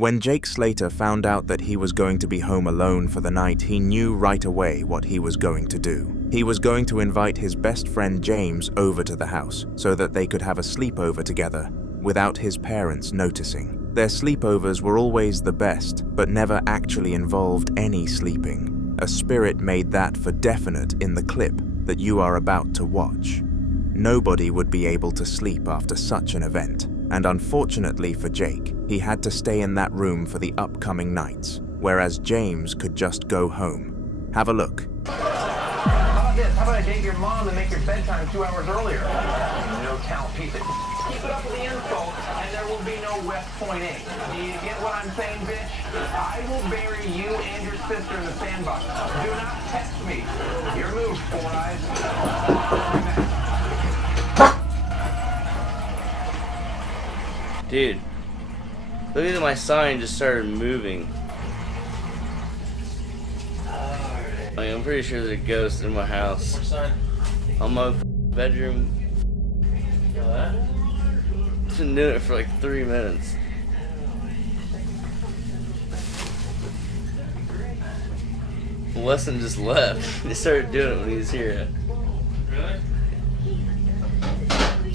When Jake Slater found out that he was going to be home alone for the night, he knew right away what he was going to do. He was going to invite his best friend James over to the house so that they could have a sleepover together without his parents noticing. Their sleepovers were always the best, but never actually involved any sleeping. A spirit made that for definite in the clip that you are about to watch. Nobody would be able to sleep after such an event, and unfortunately for Jake, he had to stay in that room for the upcoming nights, whereas James could just go home. Have a look. How about this? How about I date your mom and make your bedtime 2 hours earlier? No count piece of... Keep it up with the insult, and there will be no West Point Inc. Do you get what I'm saying, bitch? I will bury you and your sister in the sandbox. Do not text me. Your move, Four Eyes. Dude, look at my sign just started moving. Like, I'm pretty sure there's a ghost in my house. What sign? On my bedroom. You know that? It's been doing it for like 3 minutes. Weston just left. He started doing it when he was here. Really?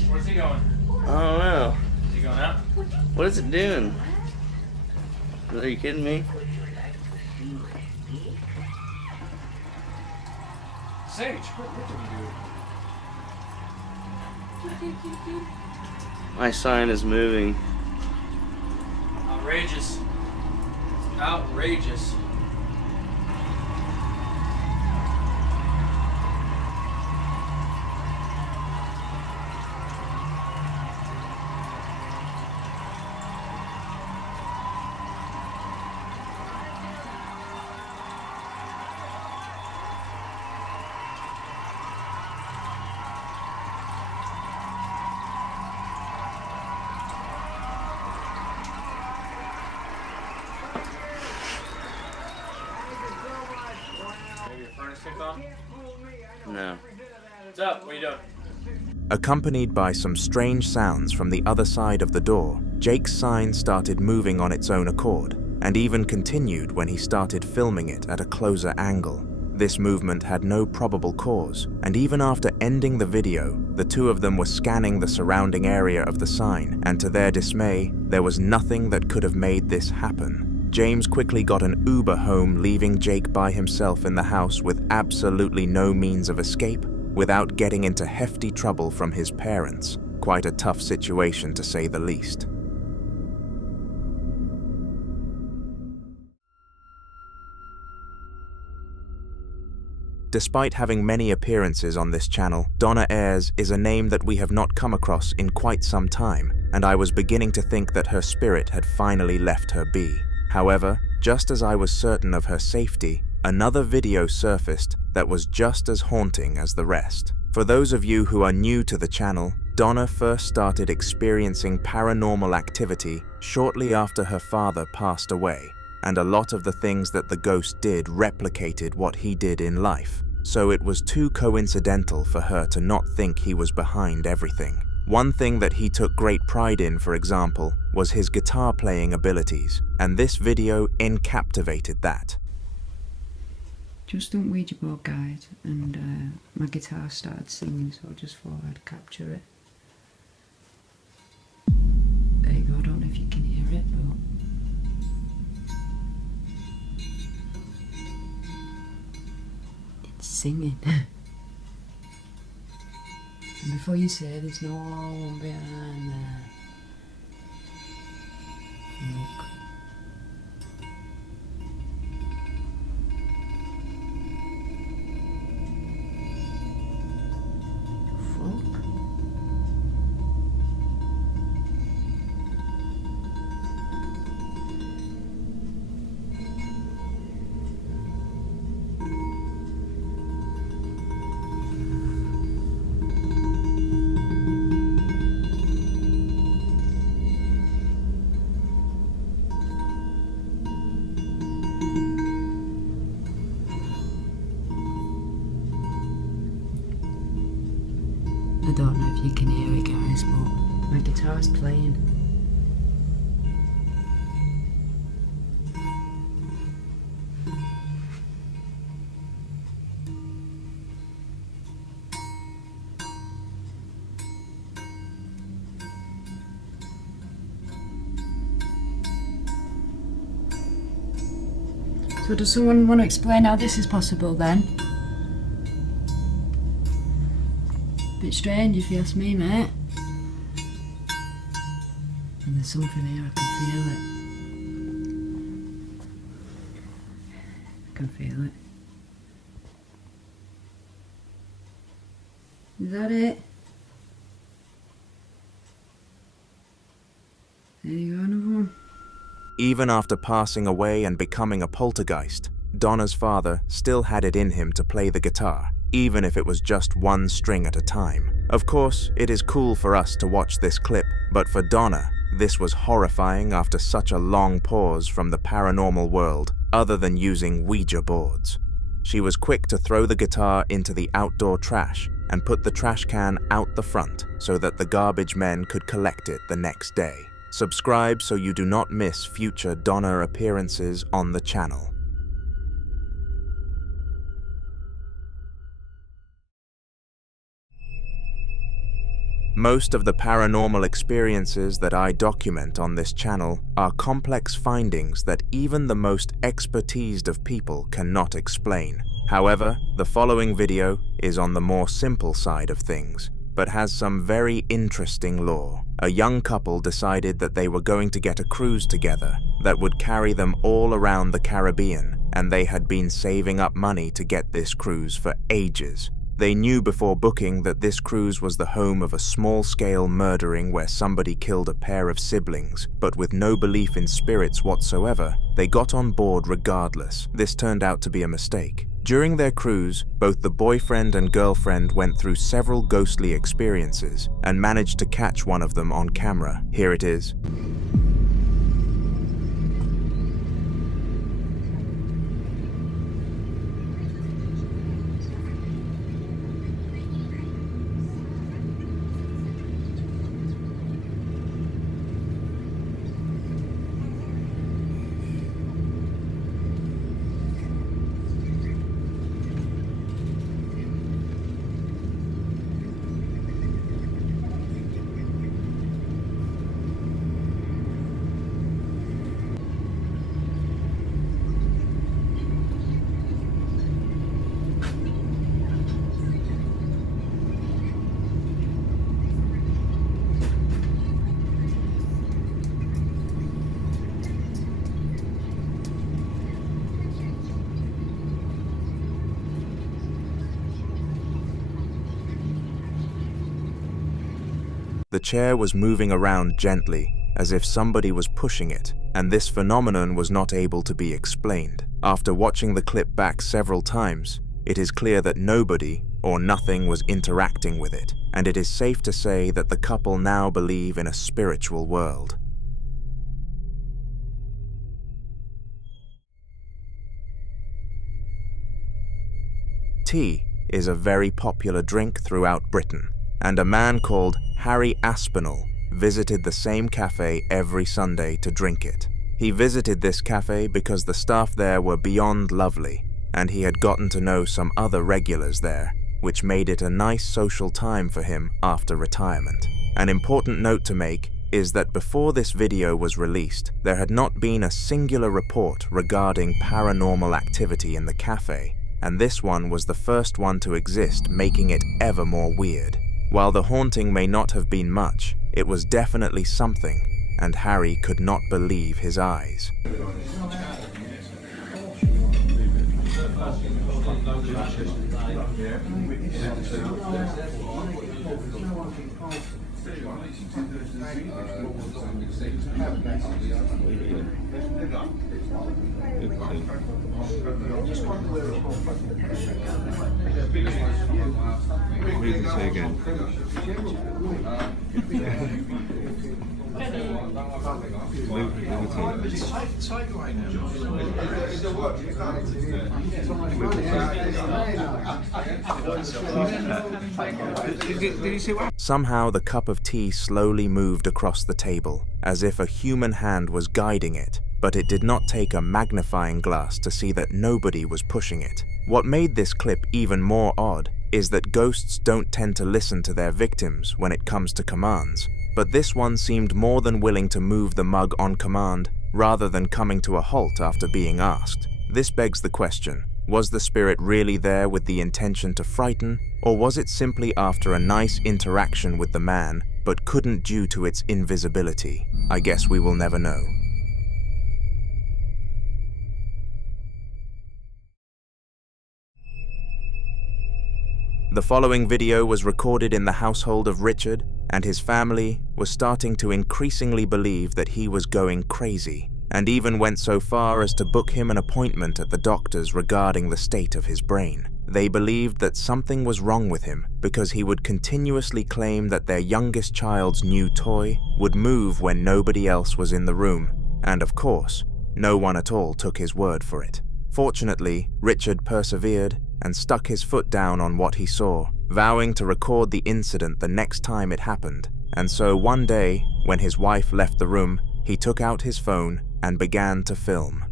Where's he going? I don't know. Is he going out? What is it doing? Are you kidding me? Sage, what did you do? My sign is moving. Outrageous. Outrageous. No. What's up? What are you doing? Accompanied by some strange sounds from the other side of the door, Jake's sign started moving on its own accord, and even continued when he started filming it at a closer angle. This movement had no probable cause, and even after ending the video, the two of them were scanning the surrounding area of the sign, and to their dismay, there was nothing that could have made this happen. James quickly got an Uber home, leaving Jake by himself in the house with absolutely no means of escape, without getting into hefty trouble from his parents. Quite a tough situation, to say the least. Despite having many appearances on this channel, Donna Ayres is a name that we have not come across in quite some time, and I was beginning to think that her spirit had finally left her be. However, just as I was certain of her safety, another video surfaced that was just as haunting as the rest. For those of you who are new to the channel, Donna first started experiencing paranormal activity shortly after her father passed away, and a lot of the things that the ghost did replicated what he did in life, so it was too coincidental for her to not think he was behind everything. One thing that he took great pride in, for example, was his guitar playing abilities, and this video encaptivated that. Just done Ouija board guide, and my guitar started singing, so I just thought I'd capture it. There you go, I don't know if you can hear it, but... it's singing. And before you say there's no one behind there. Look. I don't know if you can hear it, guys, but my guitar is playing. So does someone want to explain how this is possible then? Bit strange if you ask me, mate. And there's something here, I can feel it. I can feel it. Is that it? There you go, another one. Even after passing away and becoming a poltergeist, Donna's father still had it in him to play the guitar, even if it was just one string at a time. Of course, it is cool for us to watch this clip, but for Donna, this was horrifying after such a long pause from the paranormal world, other than using Ouija boards. She was quick to throw the guitar into the outdoor trash and put the trash can out the front so that the garbage men could collect it the next day. Subscribe so you do not miss future Donna appearances on the channel. Most of the paranormal experiences that I document on this channel are complex findings that even the most expertised of people cannot explain. However, the following video is on the more simple side of things, but has some very interesting lore. A young couple decided that they were going to get a cruise together that would carry them all around the Caribbean, and they had been saving up money to get this cruise for ages. They knew before booking that this cruise was the home of a small-scale murdering where somebody killed a pair of siblings, but with no belief in spirits whatsoever, they got on board regardless. This turned out to be a mistake. During their cruise, both the boyfriend and girlfriend went through several ghostly experiences and managed to catch one of them on camera. Here it is. The chair was moving around gently, as if somebody was pushing it, and this phenomenon was not able to be explained. After watching the clip back several times, it is clear that nobody or nothing was interacting with it, and it is safe to say that the couple now believe in a spiritual world. Tea is a very popular drink throughout Britain, and a man called Harry Aspinall visited the same cafe every Sunday to drink it. He visited this cafe because the staff there were beyond lovely, and he had gotten to know some other regulars there, which made it a nice social time for him after retirement. An important note to make is that before this video was released, there had not been a singular report regarding paranormal activity in the cafe, and this one was the first one to exist, making it ever more weird. While the haunting may not have been much, it was definitely something, and Harry could not believe his eyes. What did you say again? Somehow the cup of tea slowly moved across the table, as if a human hand was guiding it, but it did not take a magnifying glass to see that nobody was pushing it. What made this clip even more odd is that ghosts don't tend to listen to their victims when it comes to commands, but this one seemed more than willing to move the mug on command rather than coming to a halt after being asked. This begs the question, was the spirit really there with the intention to frighten, or was it simply after a nice interaction with the man, but couldn't due to its invisibility? I guess we will never know. The following video was recorded in the household of Richard, and his family was starting to increasingly believe that he was going crazy, and even went so far as to book him an appointment at the doctors regarding the state of his brain. They believed that something was wrong with him because he would continuously claim that their youngest child's new toy would move when nobody else was in the room, and of course, no one at all took his word for it. Fortunately, Richard persevered and stuck his foot down on what he saw, vowing to record the incident the next time it happened. And so one day, when his wife left the room, he took out his phone and began to film.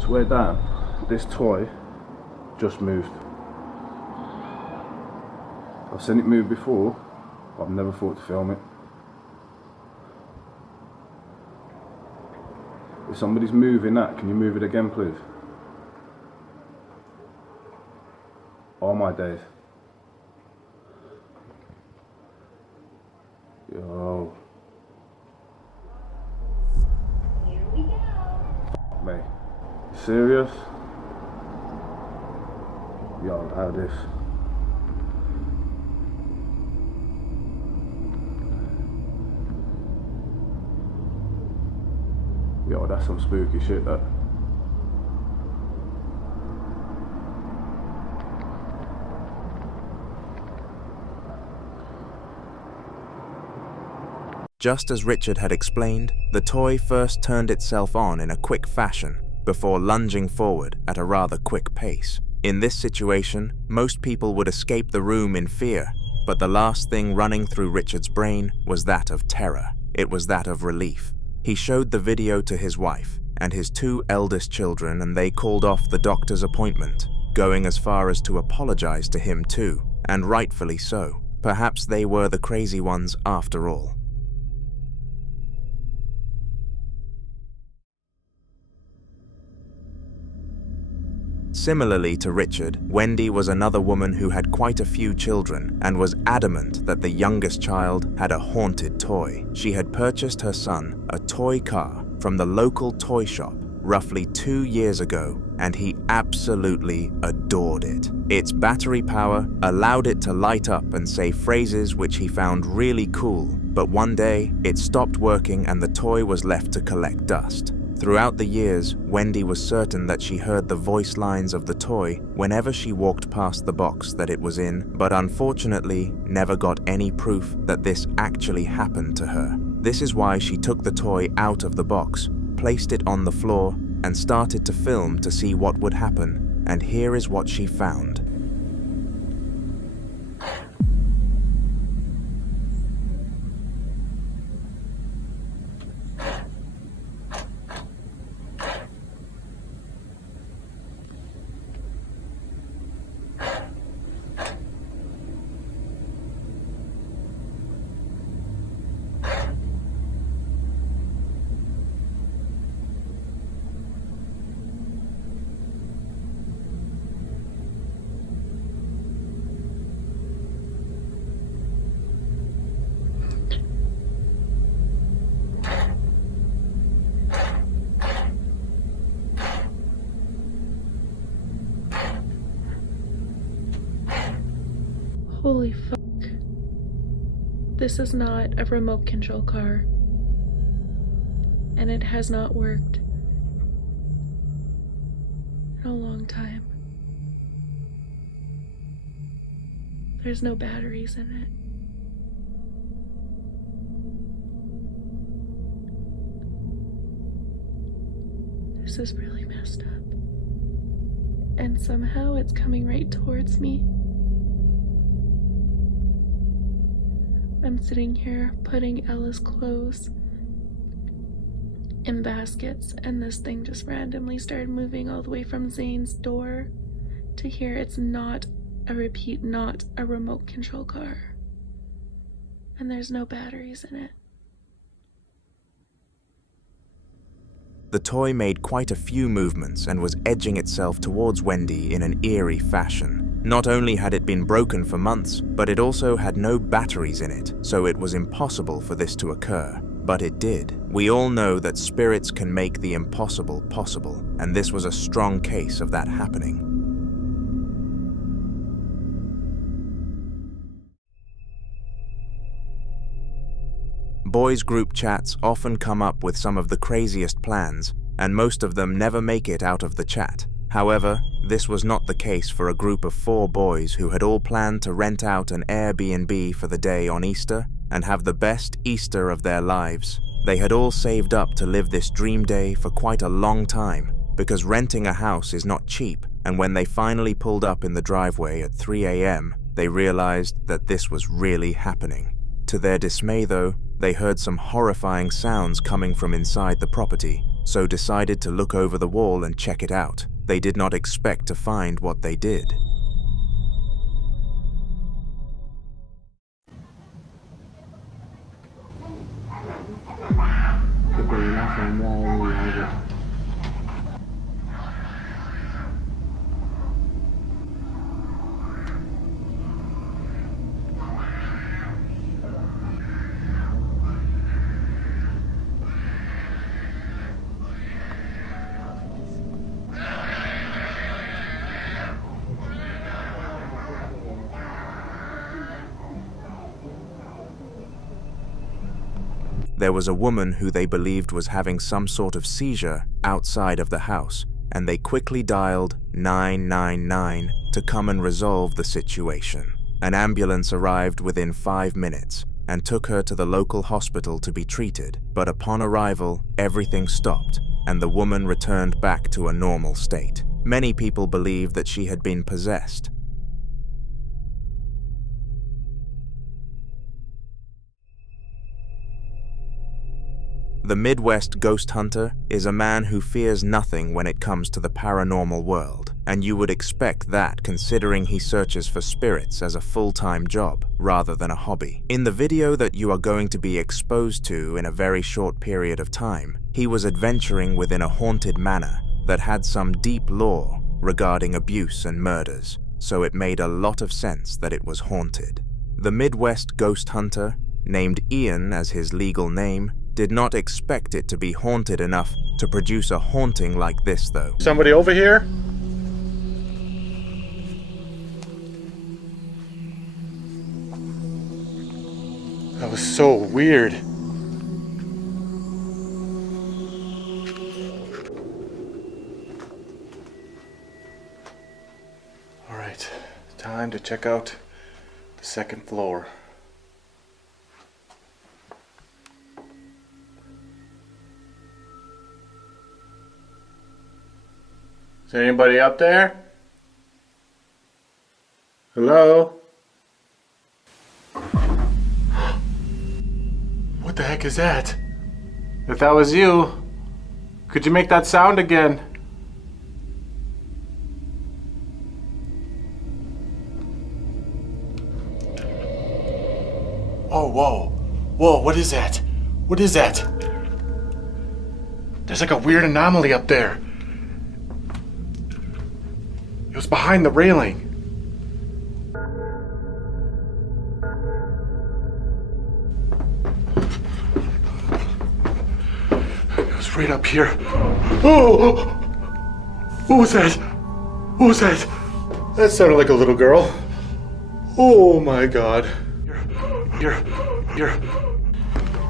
Swear down, this toy just moved. I've seen it move before, but I've never thought to film it. If somebody's moving that, can you move it again, please? Oh my days. Yo. Here we go. F*** me. You serious? Yo, how this? Yo, that's some spooky shit, that. Just as Richard had explained, the toy first turned itself on in a quick fashion, before lunging forward at a rather quick pace. In this situation, most people would escape the room in fear, but the last thing running through Richard's brain was that of terror. It was that of relief. He showed the video to his wife and his two eldest children, and they called off the doctor's appointment, going as far as to apologize to him too, and rightfully so. Perhaps they were the crazy ones after all. Similarly to Richard, Wendy was another woman who had quite a few children and was adamant that the youngest child had a haunted toy. She had purchased her son a toy car from the local toy shop roughly 2 years ago, and he absolutely adored it. Its battery power allowed it to light up and say phrases which he found really cool, but one day it stopped working and the toy was left to collect dust. Throughout the years, Wendy was certain that she heard the voice lines of the toy whenever she walked past the box that it was in, but unfortunately never got any proof that this actually happened to her. This is why she took the toy out of the box, placed it on the floor, and started to film to see what would happen, and here is what she found. Holy fuck. This is not a remote control car. And it has not worked in a long time. There's no batteries in it. This is really messed up. And somehow it's coming right towards me. I'm sitting here putting Ella's clothes in baskets, and this thing just randomly started moving all the way from Zane's door to here. It's not a repeat, not a remote control car. And there's no batteries in it. The toy made quite a few movements and was edging itself towards Wendy in an eerie fashion. Not only had it been broken for months, but it also had no batteries in it, so it was impossible for this to occur. But it did. We all know that spirits can make the impossible possible, and this was a strong case of that happening. Boys' group chats often come up with some of the craziest plans, and most of them never make it out of the chat. However, this was not the case for a group of 4 boys who had all planned to rent out an Airbnb for the day on Easter and have the best Easter of their lives. They had all saved up to live this dream day for quite a long time, because renting a house is not cheap, and when they finally pulled up in the driveway at 3 a.m., they realized that this was really happening. To their dismay though, they heard some horrifying sounds coming from inside the property, so decided to look over the wall and check it out. They did not expect to find what they did. There was a woman who they believed was having some sort of seizure outside of the house, and they quickly dialed 999 to come and resolve the situation. An ambulance arrived within 5 minutes and took her to the local hospital to be treated, but upon arrival, everything stopped, and the woman returned back to a normal state. Many people believe that she had been possessed. The Midwest ghost hunter is a man who fears nothing when it comes to the paranormal world, and you would expect that considering he searches for spirits as a full-time job rather than a hobby. In the video that you are going to be exposed to in a very short period of time, he was adventuring within a haunted manor that had some deep lore regarding abuse and murders, so it made a lot of sense that it was haunted. The Midwest ghost hunter, named Ian as his legal name, did not expect it to be haunted enough to produce a haunting like this though. Somebody over here? That was so weird. All right, time to check out the second floor. Is there anybody up there? Hello? What the heck is that? If that was you, could you make that sound again? Oh, whoa. Whoa, what is that? What is that? There's like a weird anomaly up there. It was behind the railing. It was right up here. Oh! What was that? What was that? That sounded like a little girl. Oh my God. Here.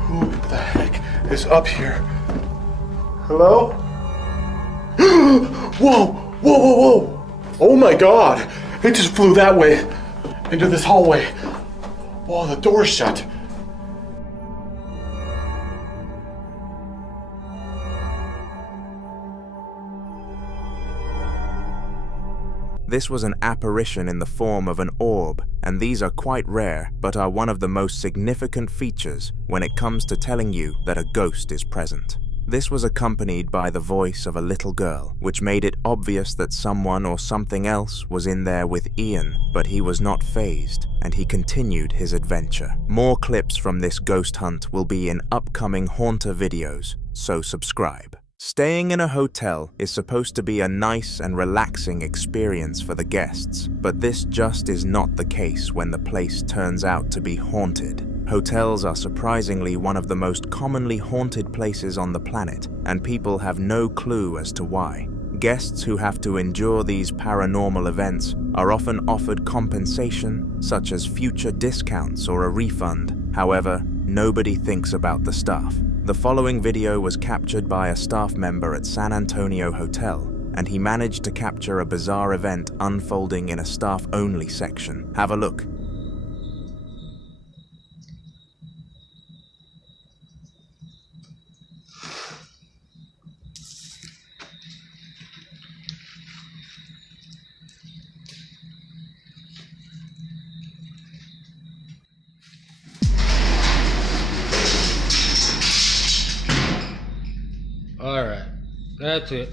Who the heck is up here? Hello? Whoa! Oh my God! It just flew that way, into this hallway. Oh, the door's shut. This was an apparition in the form of an orb, and these are quite rare, but are one of the most significant features when it comes to telling you that a ghost is present. This was accompanied by the voice of a little girl, which made it obvious that someone or something else was in there with Ian, but he was not fazed, and he continued his adventure. More clips from this ghost hunt will be in upcoming Haunter videos, so subscribe. Staying in a hotel is supposed to be a nice and relaxing experience for the guests, but this just is not the case when the place turns out to be haunted. Hotels are surprisingly one of the most commonly haunted places on the planet, and people have no clue as to why. Guests who have to endure these paranormal events are often offered compensation, such as future discounts or a refund. However, nobody thinks about the staff. The following video was captured by a staff member at San Antonio Hotel, and he managed to capture a bizarre event unfolding in a staff-only section. Have a look. Alright, that's it.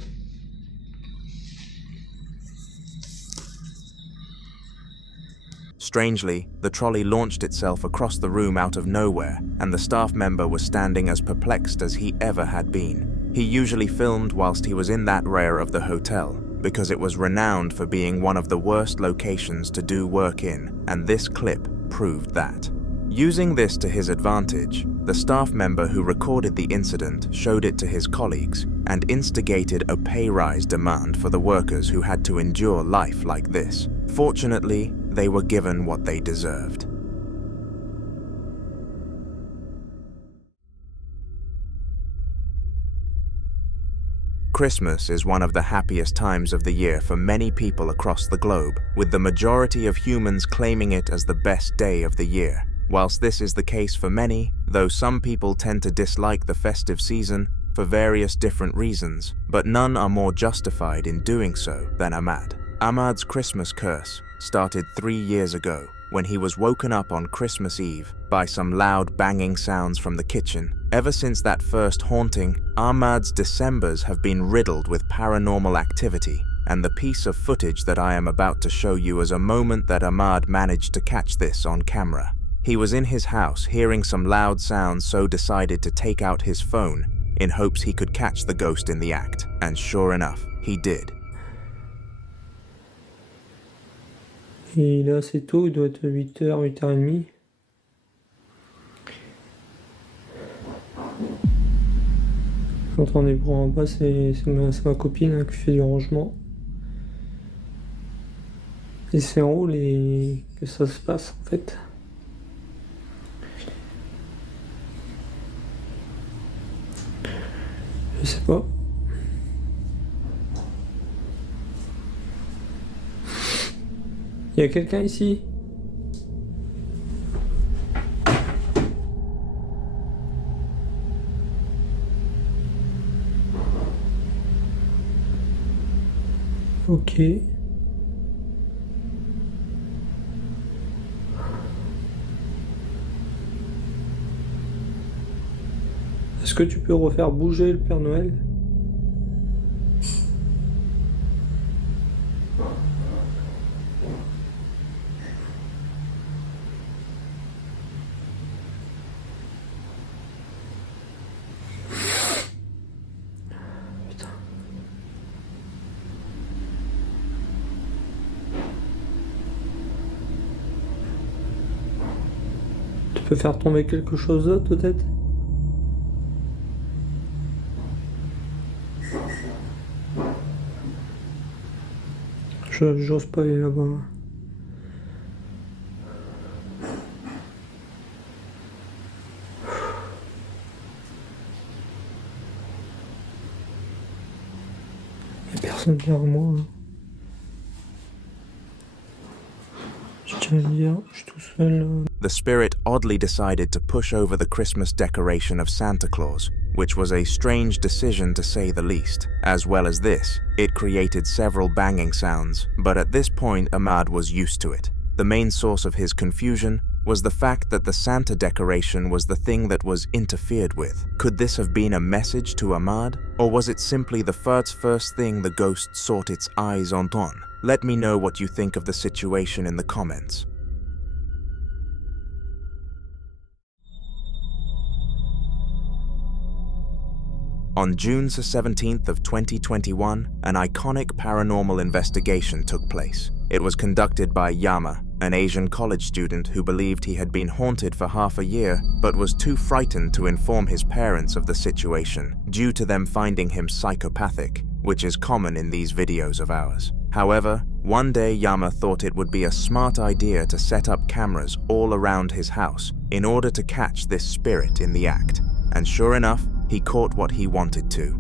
Strangely, the trolley launched itself across the room out of nowhere, and the staff member was standing as perplexed as he ever had been. He usually filmed whilst he was in that area of the hotel, because it was renowned for being one of the worst locations to do work in, and this clip proved that. Using this to his advantage, the staff member who recorded the incident showed it to his colleagues and instigated a pay rise demand for the workers who had to endure life like this. Fortunately, they were given what they deserved. Christmas is one of the happiest times of the year for many people across the globe, with the majority of humans claiming it as the best day of the year. Whilst this is the case for many, though some people tend to dislike the festive season for various different reasons, but none are more justified in doing so than Ahmad. Ahmad's Christmas curse started 3 years ago when he was woken up on Christmas Eve by some loud banging sounds from the kitchen. Ever since that first haunting, Ahmad's Decembers have been riddled with paranormal activity, and the piece of footage that I am about to show you is a moment that Ahmad managed to catch this on camera. He was in his house hearing some loud sounds, so decided to take out his phone in hopes he could catch the ghost in the act, and sure enough, he did. Et il est assez tôt, il doit être 8h, 8h30. J'entends des bruits en bas, c'est ma copine hein, qui fait du rangement. Et c'est en haut que ça se passe en fait. Je sais pas. Il y a quelqu'un ici? Ok. Est-ce que tu peux refaire bouger le Père Noël? Putain. Tu peux faire tomber quelque chose d'autre peut-être? J'ose pas aller là-bas. Il n'y a personne derrière moi. Je tiens à le dire, je suis tout seul. The spirit oddly decided to push over the Christmas decoration of Santa Claus, which was a strange decision to say the least. As well as this, it created several banging sounds, but at this point Ahmad was used to it. The main source of his confusion was the fact that the Santa decoration was the thing that was interfered with. Could this have been a message to Ahmad? Or was it simply the first thing the ghost sought its eyes on? Let me know what you think of the situation in the comments. On June 17th of 2021, an iconic paranormal investigation took place. It was conducted by Yama, an Asian college student who believed he had been haunted for half a year, but was too frightened to inform his parents of the situation, due to them finding him psychopathic, which is common in these videos of ours. However, one day Yama thought it would be a smart idea to set up cameras all around his house in order to catch this spirit in the act. And sure enough, he caught what he wanted to.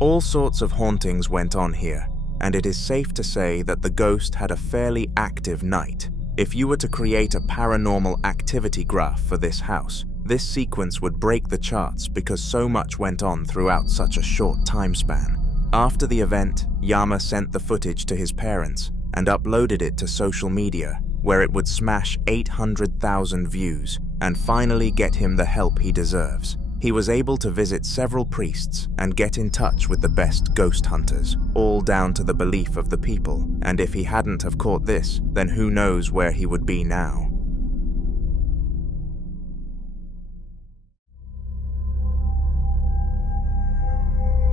All sorts of hauntings went on here, and it is safe to say that the ghost had a fairly active night. If you were to create a paranormal activity graph for this house, this sequence would break the charts because so much went on throughout such a short time span. After the event, Yama sent the footage to his parents and uploaded it to social media, where it would smash 800,000 views and finally get him the help he deserves. He was able to visit several priests and get in touch with the best ghost hunters, all down to the belief of the people, and if he hadn't have caught this, then who knows where he would be now.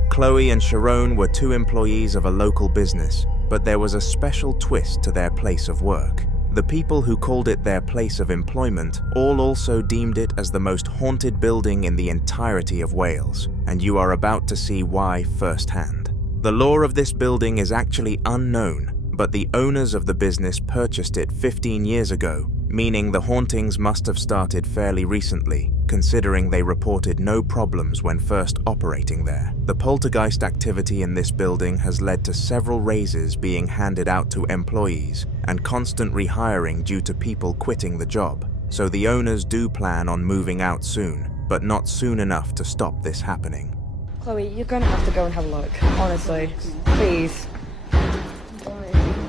Chloe and Sharon were two employees of a local business, but there was a special twist to their place of work. The people who called it their place of employment all also deemed it as the most haunted building in the entirety of Wales, and you are about to see why firsthand. The lore of this building is actually unknown, but the owners of the business purchased it 15 years ago, meaning the hauntings must have started fairly recently, considering they reported no problems when first operating there. The poltergeist activity in this building has led to several raises being handed out to employees and constant rehiring due to people quitting the job, so the owners do plan on moving out soon, but not soon enough to stop this happening. Chloe, you're gonna have to go and have a look, honestly. Please.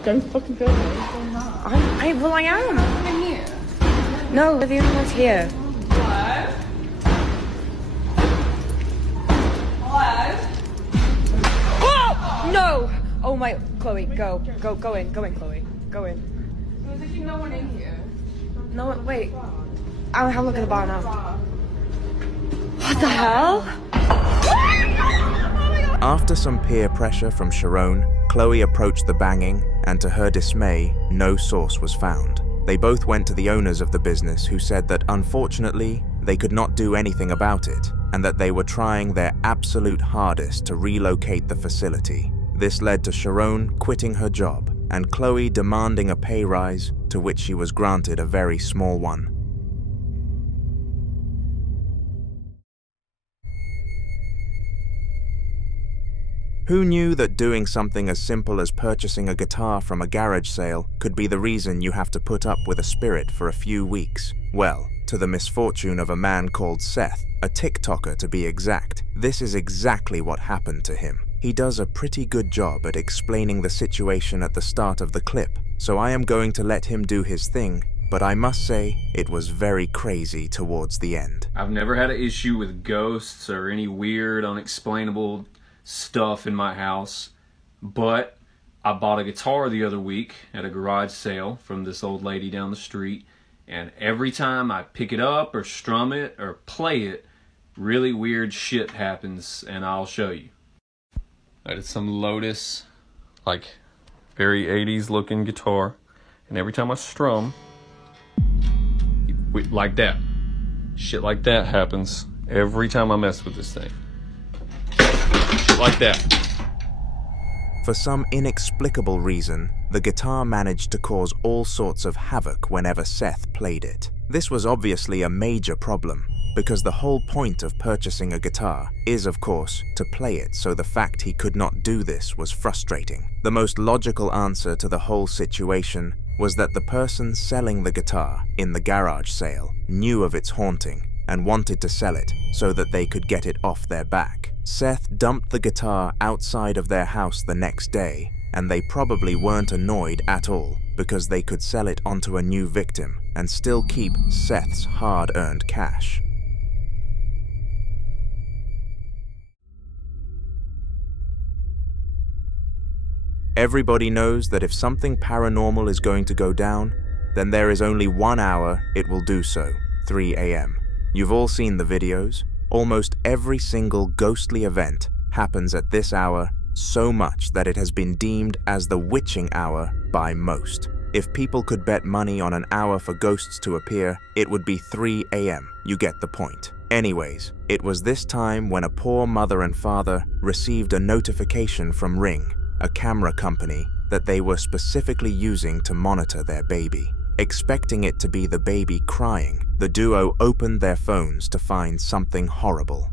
Don't fucking go. Well, I am. I'm here. No, we're the only ones here. Hello? Hello? Oh! No! Oh my, Chloe, go in, Chloe. Go in. There's actually no one in here. No, wait. I'll have a look at the bar now. What the hell? After some peer pressure from Sharon, Chloe approached the banging, and to her dismay, no source was found. They both went to the owners of the business, who said that unfortunately, they could not do anything about it, and that they were trying their absolute hardest to relocate the facility. This led to Sharon quitting her job, and Chloe demanding a pay rise, to which she was granted a very small one. Who knew that doing something as simple as purchasing a guitar from a garage sale could be the reason you have to put up with a spirit for a few weeks? Well, to the misfortune of a man called Seth, a TikToker to be exact, this is exactly what happened to him. He does a pretty good job at explaining the situation at the start of the clip, so I am going to let him do his thing but I must say it was very crazy towards the end. I've never had an issue with ghosts or any weird, unexplainable stuff in my house, but I bought a guitar the other week at a garage sale from this old lady down the street, and every time I pick it up or strum it or play it, really weird shit happens, and I'll show you. That is some Lotus, like very 80s looking guitar, and every time I strum, like that, shit like that happens every time I mess with this thing. Shit like that. For some inexplicable reason, the guitar managed to cause all sorts of havoc whenever Seth played it. This was obviously a major problem, because the whole point of purchasing a guitar is, of course, to play it, so the fact he could not do this was frustrating. The most logical answer to the whole situation was that the person selling the guitar in the garage sale knew of its haunting and wanted to sell it so that they could get it off their back. Seth dumped the guitar outside of their house the next day, and they probably weren't annoyed at all because they could sell it onto a new victim and still keep Seth's hard-earned cash. Everybody knows that if something paranormal is going to go down, then there is only 1 hour it will do so, 3 a.m. You've all seen the videos. Almost every single ghostly event happens at this hour, so much that it has been deemed as the witching hour by most. If people could bet money on an hour for ghosts to appear, it would be 3 a.m. You get the point. Anyways, it was this time when a poor mother and father received a notification from Ring, a camera company that they were specifically using to monitor their baby. Expecting it to be the baby crying, the duo opened their phones to find something horrible.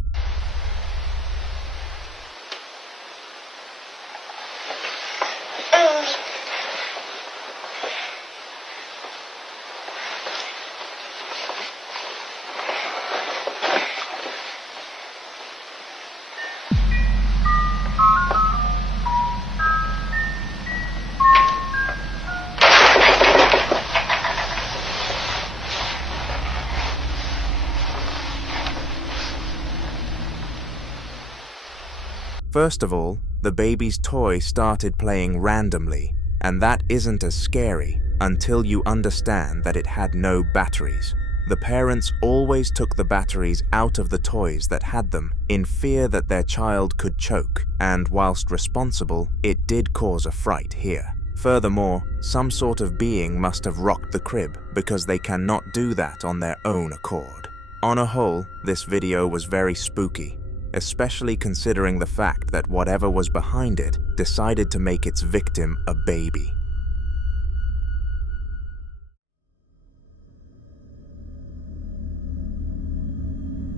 First of all, the baby's toy started playing randomly, and that isn't as scary until you understand that it had no batteries. The parents always took the batteries out of the toys that had them in fear that their child could choke, and whilst responsible, it did cause a fright here. Furthermore, some sort of being must have rocked the crib because they cannot do that on their own accord. On a whole, this video was very spooky, especially considering the fact that whatever was behind it decided to make its victim a baby.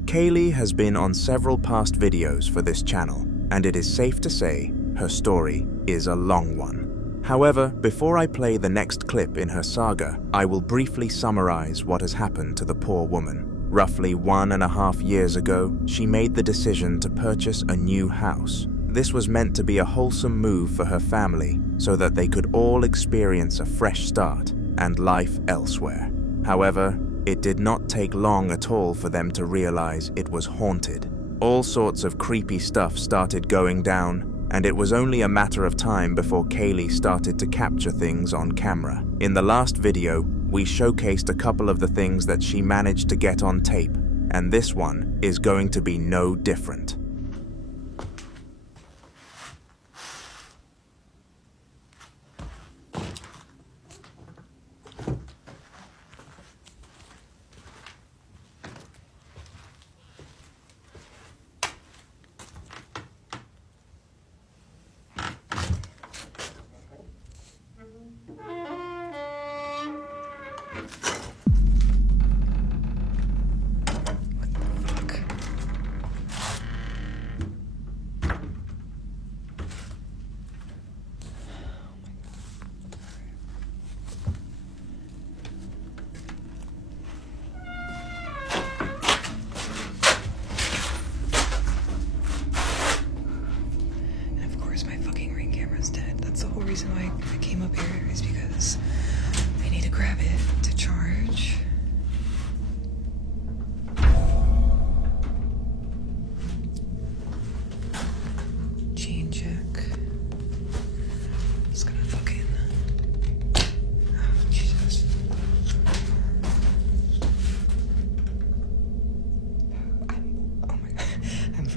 Kaye has been on several past videos for this channel, and it is safe to say her story is a long one. However, before I play the next clip in her saga, I will briefly summarize what has happened to the poor woman. Roughly 1.5 years ago, she made the decision to purchase a new house. This was meant to be a wholesome move for her family so that they could all experience a fresh start and life elsewhere. However, it did not take long at all for them to realize it was haunted. All sorts of creepy stuff started going down, and it was only a matter of time before Kaye started to capture things on camera. In the last video, we showcased a couple of the things that she managed to get on tape, and this one is going to be no different.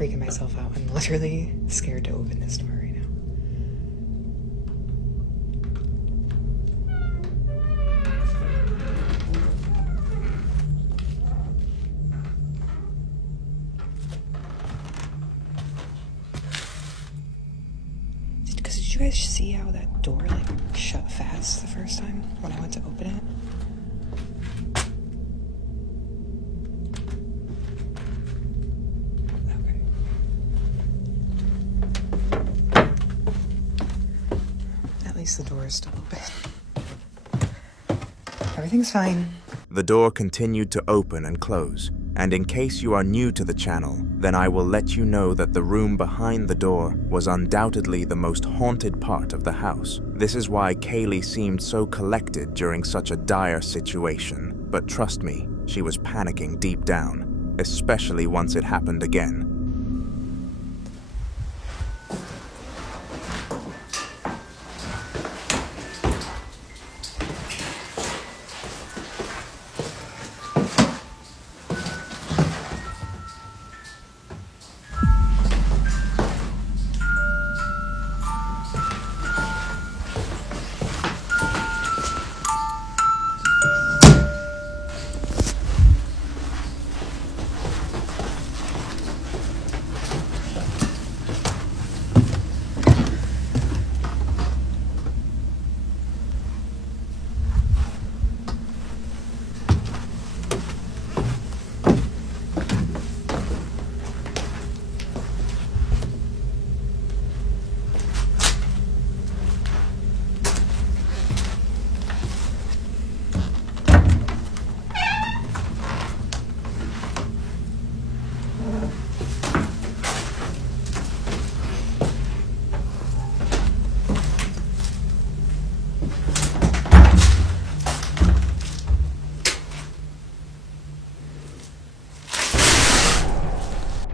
freaking myself out. I'm literally scared to open this door right now. Did you guys see how that door like shut fast the first time when I went to open it? The door is still open. Everything's fine. The door continued to open and close, and in case you are new to the channel, then I will let you know that the room behind the door was undoubtedly the most haunted part of the house. This is why Kaye seemed so collected during such a dire situation, but trust me, she was panicking deep down, especially once it happened again.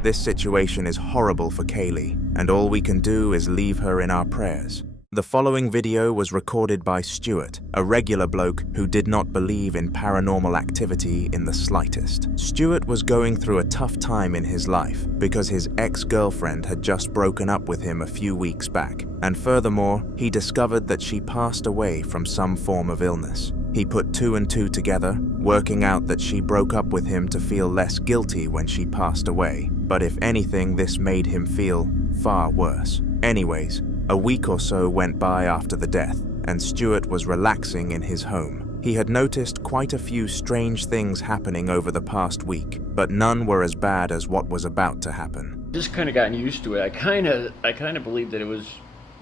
This situation is horrible for Kaye, and all we can do is leave her in our prayers. The following video was recorded by Stuart, a regular bloke who did not believe in paranormal activity in the slightest. Stuart was going through a tough time in his life because his ex-girlfriend had just broken up with him a few weeks back, and furthermore, he discovered that she passed away from some form of illness. He put two and two together, working out that she broke up with him to feel less guilty when she passed away. But if anything, this made him feel far worse. Anyways, a week or so went by after the death, and Stuart was relaxing in his home. He had noticed quite a few strange things happening over the past week, but none were as bad as what was about to happen. Just kind of gotten used to it. I kind of believed that it was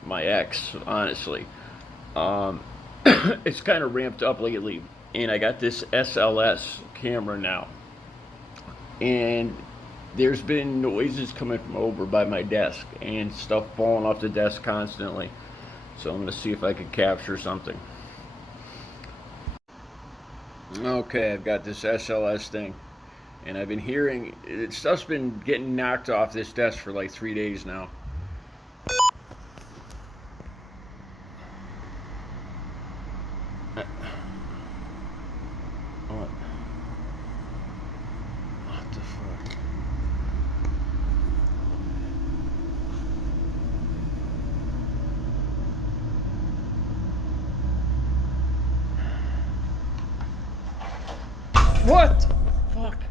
my ex, honestly. It's kind of ramped up lately, and I got this SLS camera now, and there's been noises coming from over by my desk and stuff falling off the desk constantly. So I'm going to see if I can capture something. Okay, I've got this SLS thing, and I've been hearing, stuff's been getting knocked off this desk for like 3 days now. What the fuck? What? Fuck.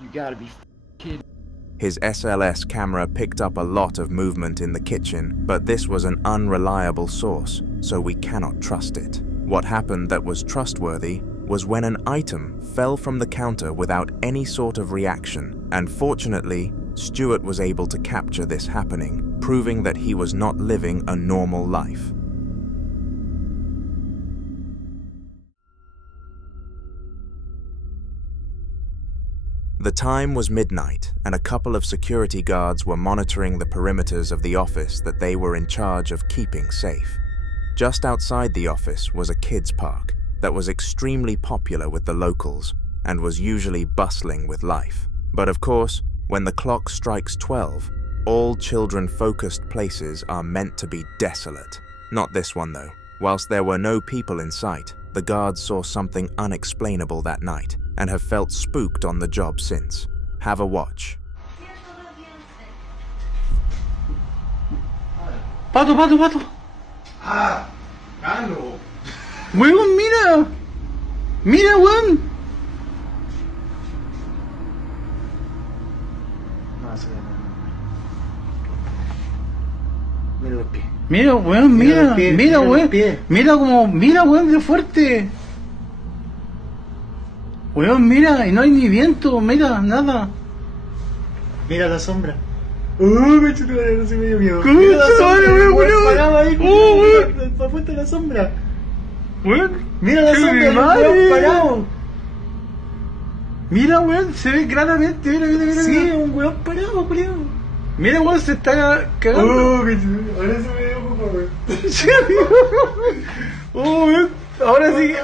You gotta be kidding. His SLS camera picked up a lot of movement in the kitchen, but this was an unreliable source, so we cannot trust it. What happened that was trustworthy was when an item fell from the counter without any sort of reaction, and fortunately, Stuart was able to capture this happening, proving that he was not living a normal life. The time was midnight, and a couple of security guards were monitoring the perimeters of the office that they were in charge of keeping safe. Just outside the office was a kids' park that was extremely popular with the locals and was usually bustling with life. But of course, when the clock strikes 12, all children-focused places are meant to be desolate. Not this one though. Whilst there were no people in sight, the guards saw something unexplainable that night and have felt spooked on the job since. Have a watch. Pato, pato, pato. Ah, Carlos. Weón, mira. Mira, weón. No, se ve nada. Mira los pies. Mira, weón, mira. los pies, Mira, los weón. pies. Mira como, mira, weón, de fuerte. Weón, mira, y no hay ni viento, mira, nada. Mira la sombra. Me chulo, no se me dio miedo. ¿Cómo Mira la se sombra, vale, weón, weón, weón? parado ahí, Weón. puesta la sombra. Weón. Mira la ¡Qué sombra, el madre! weón parado. Mira, weón, se ve claramente, mira, mira, mira. Sí, mira. un weón parado, culiao. Mira, weón, se está cagando. Qué chulo. Ahora se me dio un poco, weón. Weón, ahora sí.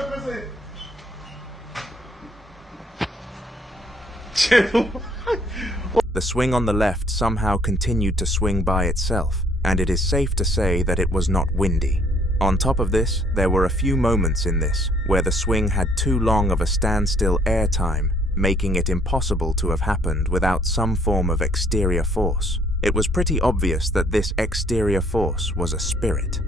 The swing on the left somehow continued to swing by itself, and it is safe to say that it was not windy. On top of this, there were a few moments in this where the swing had too long of a standstill air time, making it impossible to have happened without some form of exterior force. It was pretty obvious that this exterior force was a spirit.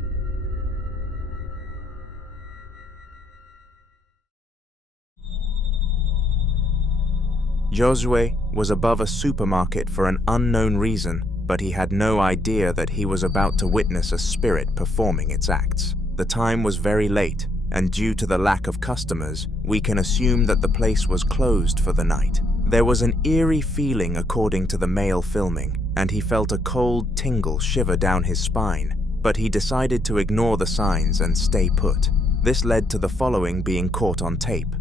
Josue was above a supermarket for an unknown reason, but he had no idea that he was about to witness a spirit performing its acts. The time was very late, and due to the lack of customers, we can assume that the place was closed for the night. There was an eerie feeling according to the male filming, and he felt a cold tingle shiver down his spine, but he decided to ignore the signs and stay put. This led to the following being caught on tape.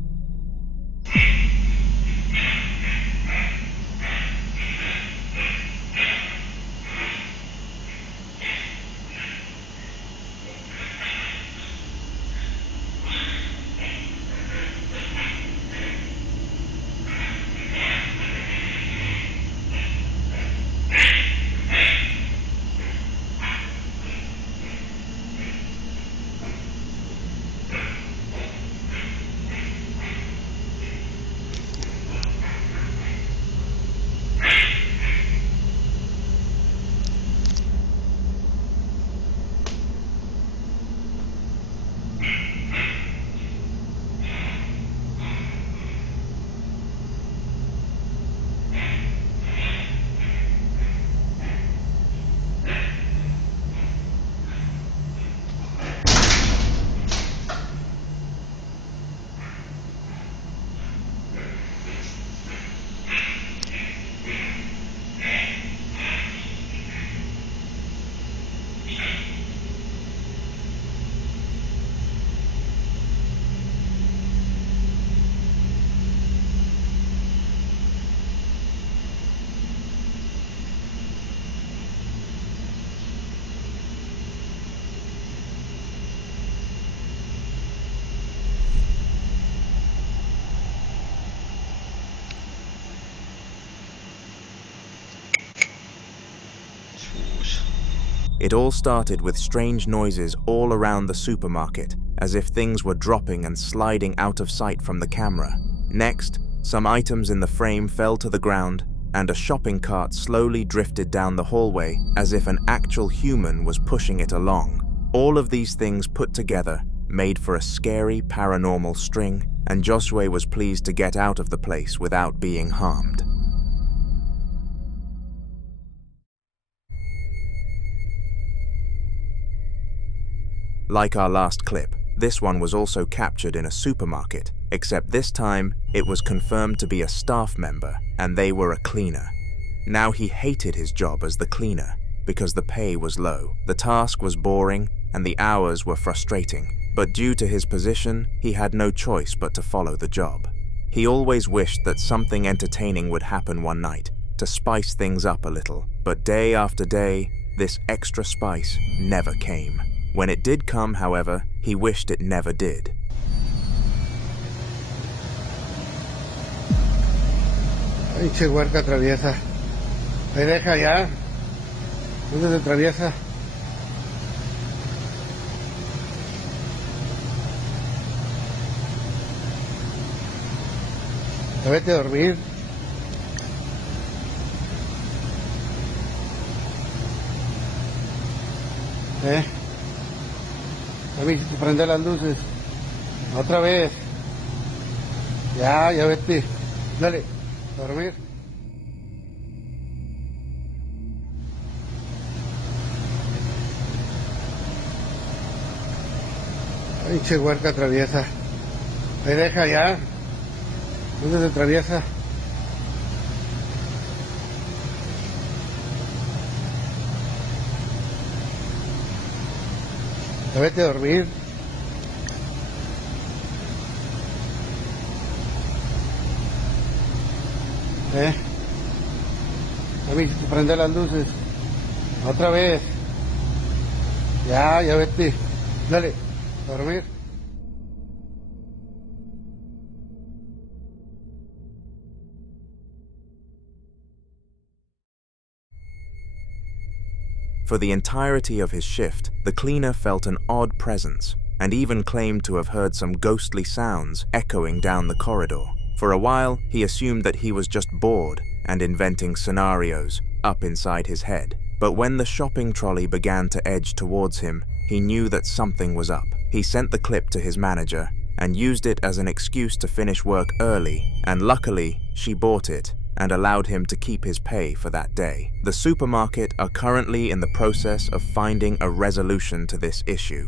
It all started with strange noises all around the supermarket, as if things were dropping and sliding out of sight from the camera. Next, some items in the frame fell to the ground, and a shopping cart slowly drifted down the hallway as if an actual human was pushing it along. All of these things put together made for a scary paranormal string, and Josue was pleased to get out of the place without being harmed. Like our last clip, this one was also captured in a supermarket, except this time it was confirmed to be a staff member and they were a cleaner. Now he hated his job as the cleaner because the pay was low, the task was boring, and the hours were frustrating. But due to his position, he had no choice but to follow the job. He always wished that something entertaining would happen one night to spice things up a little, but day after day, this extra spice never came. When it did come, however, he wished it never did. Ay, che huerca traviesa. Ahí deja ya. ¿Dónde se atraviesa? Ya vete a dormir. Revisa, prende las luces. Otra vez. Ya vete. Dale, a dormir. Pinche huerca traviesa. Ahí deja ya. ¿Dónde se atraviesa? Ya vete a dormir. Revisa, prende las luces. Otra vez. Ya vete. Dale, a dormir. For the entirety of his shift, the cleaner felt an odd presence, and even claimed to have heard some ghostly sounds echoing down the corridor. For a while, he assumed that he was just bored and inventing scenarios up inside his head. But when the shopping trolley began to edge towards him, he knew that something was up. He sent the clip to his manager and used it as an excuse to finish work early, and luckily, she bought it and allowed him to keep his pay for that day. The supermarket are currently in the process of finding a resolution to this issue.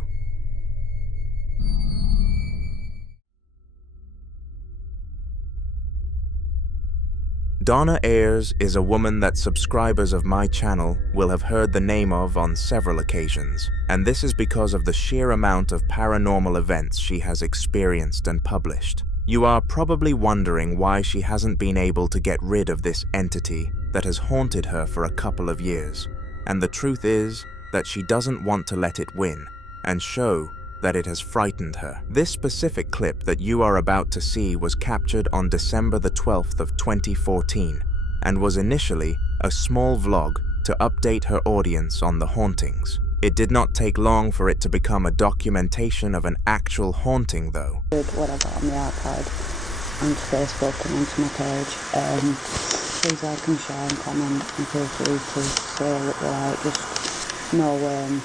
Donna Ayres is a woman that subscribers of my channel will have heard the name of on several occasions, and this is because of the sheer amount of paranormal events she has experienced and published. You are probably wondering why she hasn't been able to get rid of this entity that has haunted her for a couple of years, and the truth is that she doesn't want to let it win and show that it has frightened her. This specific clip that you are about to see was captured on December the 12th of 2014 and was initially a small vlog to update her audience on the hauntings. It did not take long for it to become a documentation of an actual haunting though. What I got on the iPad, onto Facebook and onto my page. Please like and share and comment and feel free to say what you like. Just no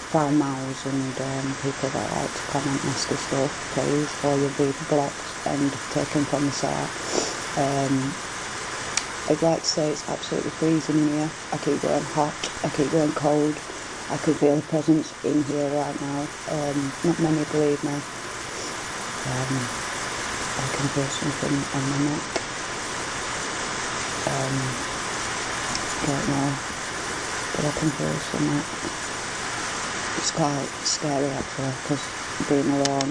foul mouths and people that like to comment nasty stuff, please, or you'll be blocked and taken from the site. I'd like to say it's absolutely freezing in here. I keep going hot, I keep going cold. I could feel a presence in here right now. Not many believe me. I can feel something on my neck. Don't know, but I can feel something. It's quite scary actually, because being alone,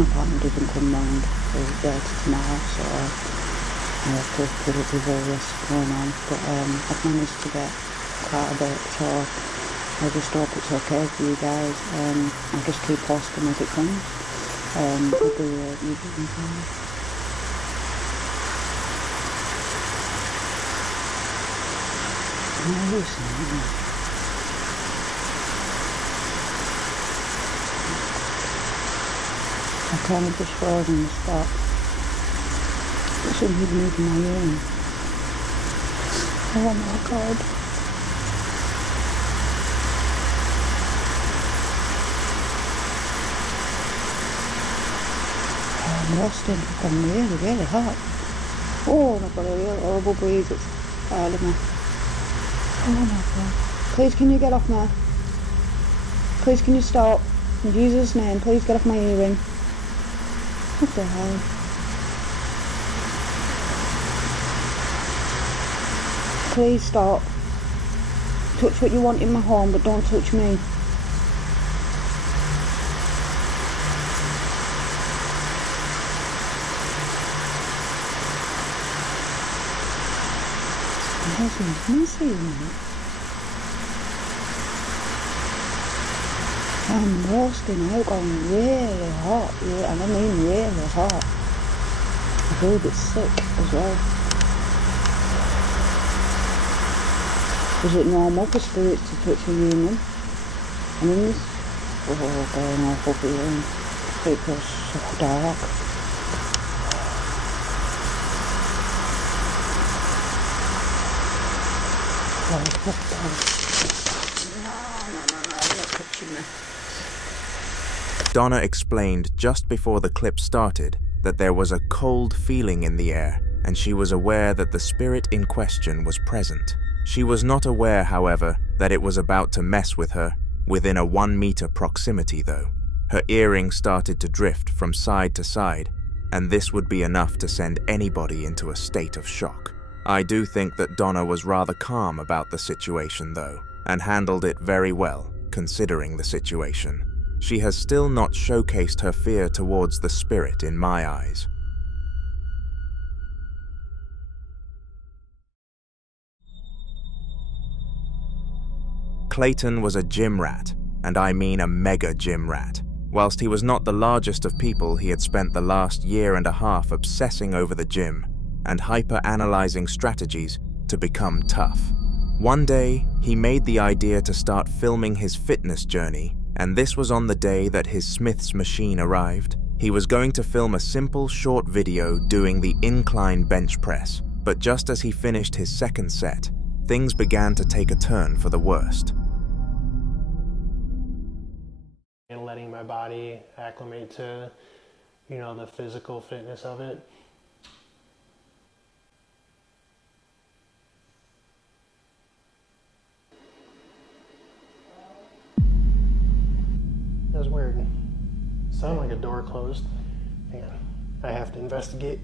my partner didn't come round till later tomorrow, so I have to put up with all this going on. But I've managed to get quite a bit, so I just hope it's okay for you guys. I'll just keep posting as it comes. We'll do YouTube and I kind of just froze on the spot. It's something moving my earring. Oh my god. I'm roasting. I've gone really, really hot. Oh, and I've got a real horrible breeze that's out of me. Oh my god. Please can you get off me? Please can you stop? In Jesus' name, please get off my earring. What the hell? Please stop. Touch what you want in my home, but don't touch me. It's messy, mate. I'm roasting out, going really hot, yeah, and I mean really hot. I feel a bit sick as well. Is it normal for spirits to touch a human? I mean this, oh, going awful feeling. It feels so dark. Oh, what the hell? No, watching me. Donna explained just before the clip started that there was a cold feeling in the air, and she was aware that the spirit in question was present. She was not aware, however, that it was about to mess with her within a 1 meter proximity though. Her earring started to drift from side to side, and this would be enough to send anybody into a state of shock. I do think that Donna was rather calm about the situation though, and handled it very well, considering the situation. She has still not showcased her fear towards the spirit in my eyes. Clayton was a gym rat, and I mean a mega gym rat. Whilst he was not the largest of people, he had spent the last 1.5 years obsessing over the gym and hyper-analyzing strategies to become tough. One day, he made the idea to start filming his fitness journey, and this was on the day that his Smith's machine arrived. He was going to film a simple short video doing the incline bench press, but just as he finished his second set, things began to take a turn for the worst. And letting my body acclimate to, the physical fitness of it. That was weird. Sounded like a door closed. Hang on, I have to investigate.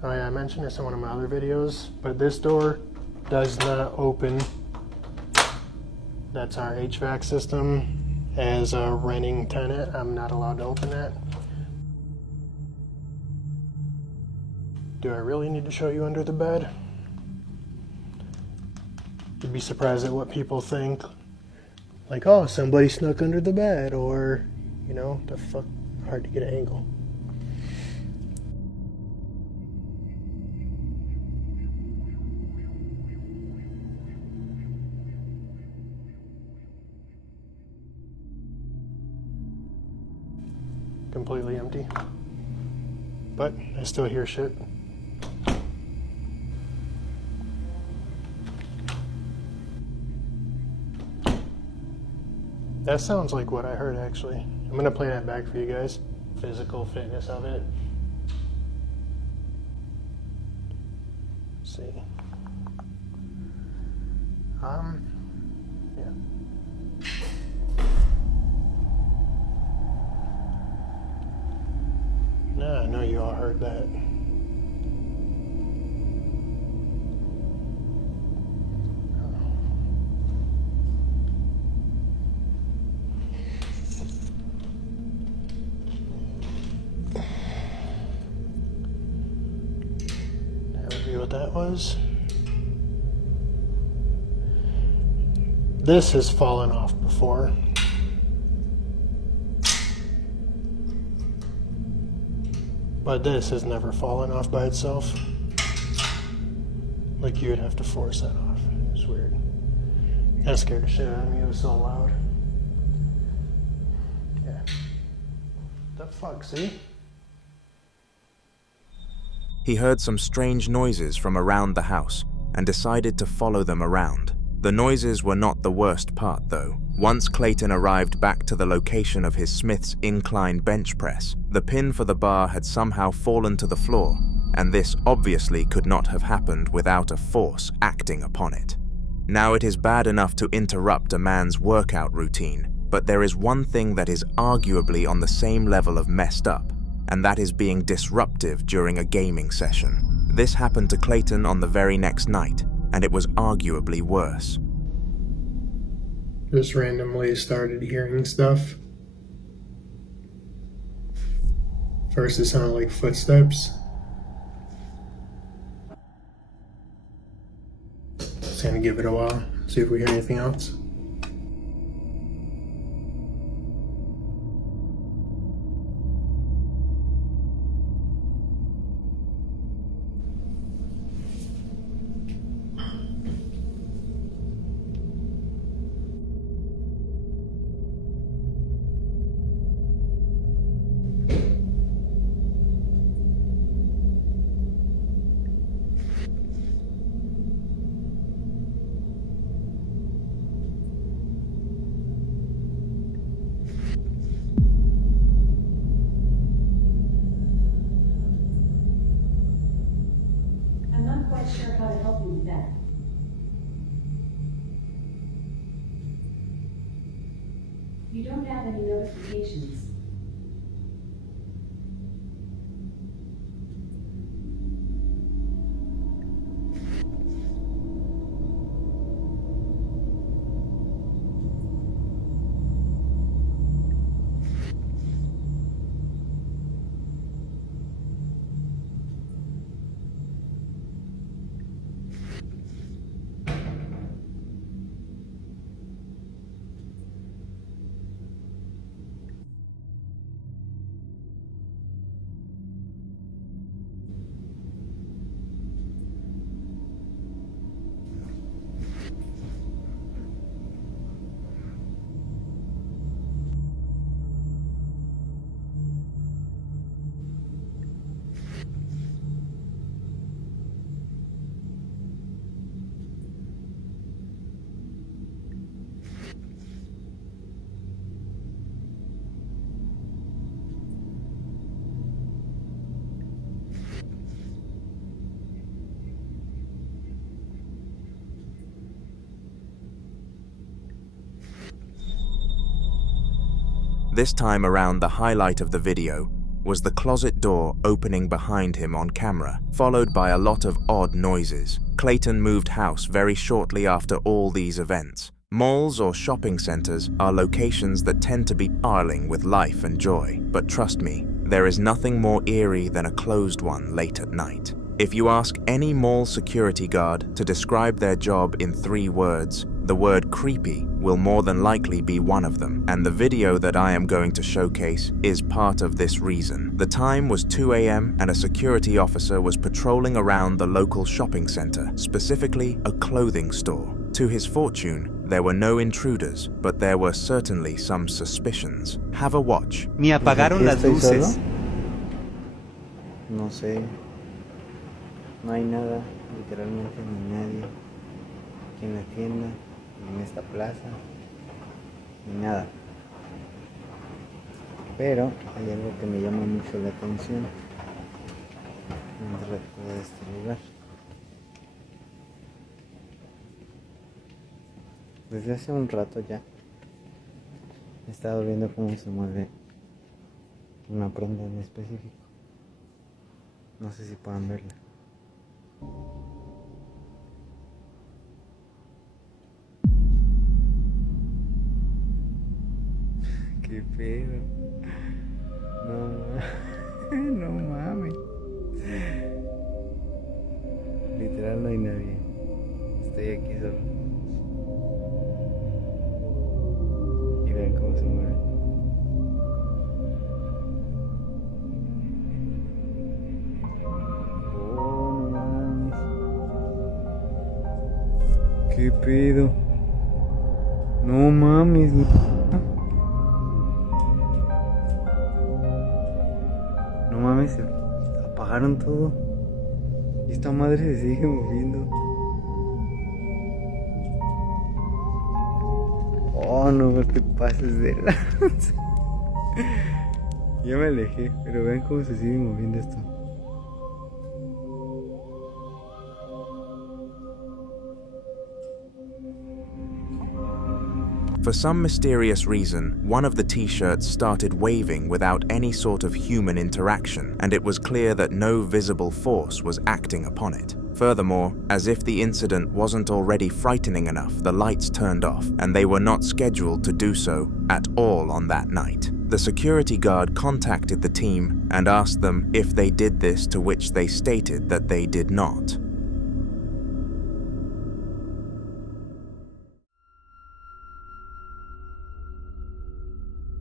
Oh yeah, I mentioned this in one of my other videos, but this door does not open. That's our HVAC system. As a renting tenant, I'm not allowed to open that. Do I really need to show you under the bed? You'd be surprised at what people think. Like, oh, somebody snuck under the bed, or, the fuck, hard to get an angle. Completely empty. But I still hear shit. That sounds like what I heard, actually. I'm gonna play that back for you guys. Physical fitness of it. Let's see. Yeah. Nah, I know you all heard that. What that was. This has fallen off before. But this has never fallen off by itself. Like you would have to force that off. It was weird. That scared the shit out of me. It was so loud. Yeah. The fuck, see? He heard some strange noises from around the house and decided to follow them around. The noises were not the worst part though. Once Clayton arrived back to the location of his Smith's incline bench press, the pin for the bar had somehow fallen to the floor, and this obviously could not have happened without a force acting upon it. Now it is bad enough to interrupt a man's workout routine, but there is one thing that is arguably on the same level of messed up, and that is being disruptive during a gaming session. This happened to Clayton on the very next night, and it was arguably worse. Just randomly started hearing stuff. First it sounded like footsteps. Just gonna give it a while, see if we hear anything else. You don't have any notifications. This time around, the highlight of the video was the closet door opening behind him on camera, followed by a lot of odd noises. Clayton moved house very shortly after all these events. Malls or shopping centers are locations that tend to be darling with life and joy, but trust me, there is nothing more eerie than a closed one late at night. If you ask any mall security guard to describe their job in 3 words, the word creepy will more than likely be one of them, and the video that I am going to showcase is part of this reason. The time was 2 a.m. and a security officer was patrolling around the local shopping center, specifically a clothing store. To his fortune, there were no intruders, but there were certainly some suspicions. Have a watch. Ni apagaron las luces. No sé. No hay nada, literalmente ni nadie. Aquí en la tienda, en esta plaza, ni nada. Pero hay algo que me llama mucho la atención dentro de este lugar. Desde hace un rato ya he estado viendo cómo se mueve una prenda en específico. No sé si puedan verla. Qué pedo. No mames. Literal no hay nadie. Estoy aquí solo. Y vean cómo se mueve. Oh, no mames. Qué pedo. No mames. No mames, se apagaron todo. Y esta madre se sigue moviendo. Oh, no te pases de lanza. Ya me alejé, pero vean cómo se sigue moviendo esto. For some mysterious reason, one of the t-shirts started waving without any sort of human interaction, and it was clear that no visible force was acting upon it. Furthermore, as if the incident wasn't already frightening enough, the lights turned off, and they were not scheduled to do so at all on that night. The security guard contacted the team and asked them if they did this, to which they stated that they did not.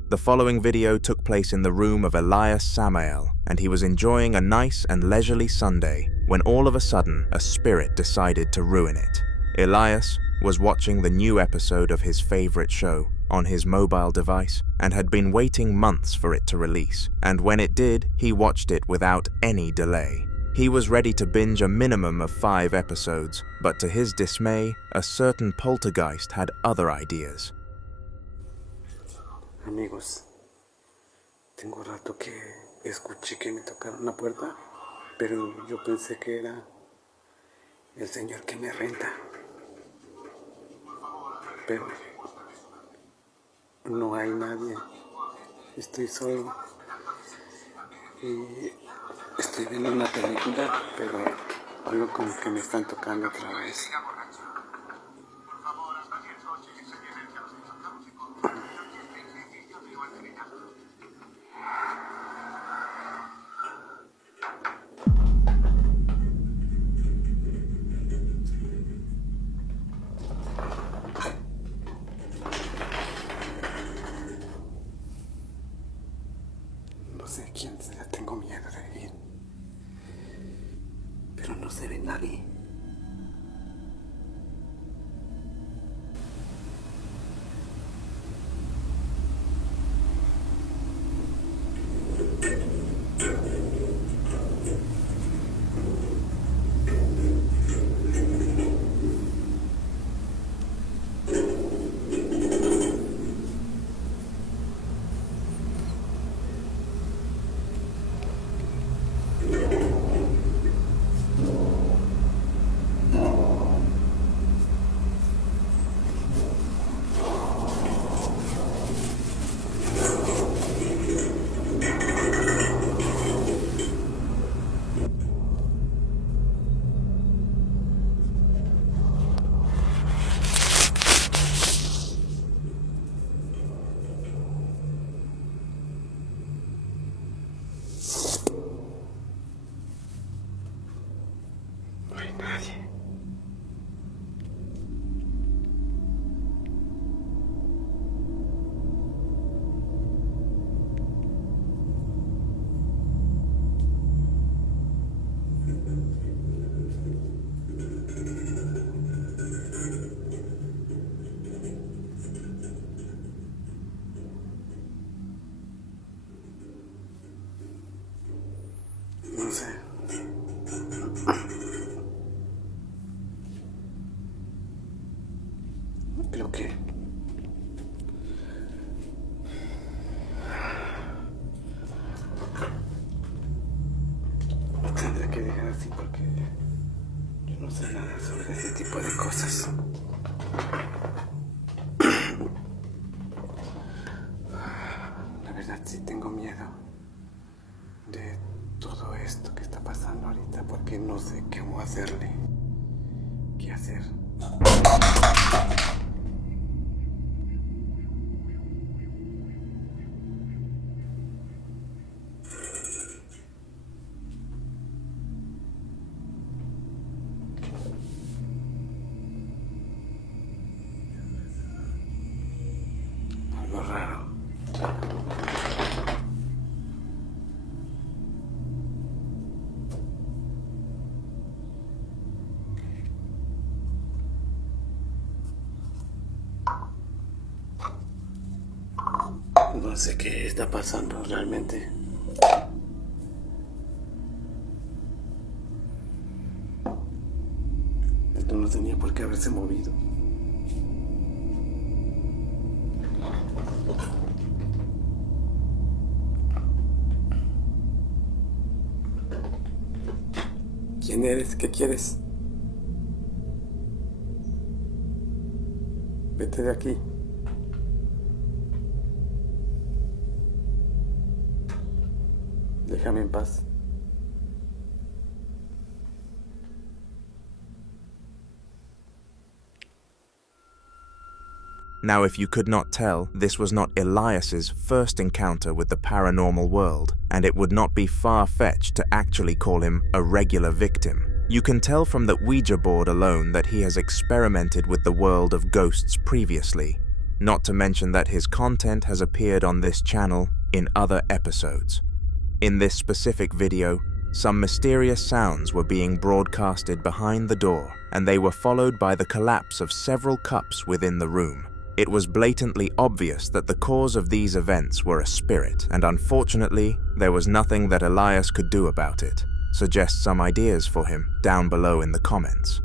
The following video took place in the room of Elias Samael, and he was enjoying a nice and leisurely Sunday when all of a sudden a spirit decided to ruin it. Elias was watching the new episode of his favorite show on his mobile device and had been waiting months for it to release, and when it did, he watched it without any delay. He was ready to binge a minimum of 5 episodes, but to his dismay, a certain poltergeist had other ideas. Amigos, tengo rato que escuché que me tocaron la puerta, pero yo pensé que era el señor que me renta. Pero no hay nadie, estoy solo y estoy viendo una película, pero algo como que me están tocando otra vez. No sé quién sea, tengo miedo de ir, pero no se ve nadie. No sé. Creo que tendré que dejar así porque yo no sé nada sobre ese tipo de cosas. La verdad sí tengo miedo de todo esto que está pasando ahorita porque no sé cómo hacerle. ¿Qué hacer? Algo raro. No sé qué está pasando realmente. Esto no tenía por qué haberse movido. ¿Quién eres? ¿Qué quieres? Vete de aquí. Déjame en paz. Now, if you could not tell, this was not Elias's first encounter with the paranormal world, and it would not be far-fetched to actually call him a regular victim. You can tell from the Ouija board alone that he has experimented with the world of ghosts previously, not to mention that his content has appeared on this channel in other episodes. In this specific video, some mysterious sounds were being broadcasted behind the door, and they were followed by the collapse of several cups within the room. It was blatantly obvious that the cause of these events were a spirit, and unfortunately, there was nothing that Elias could do about it. Suggest some ideas for him down below in the comments.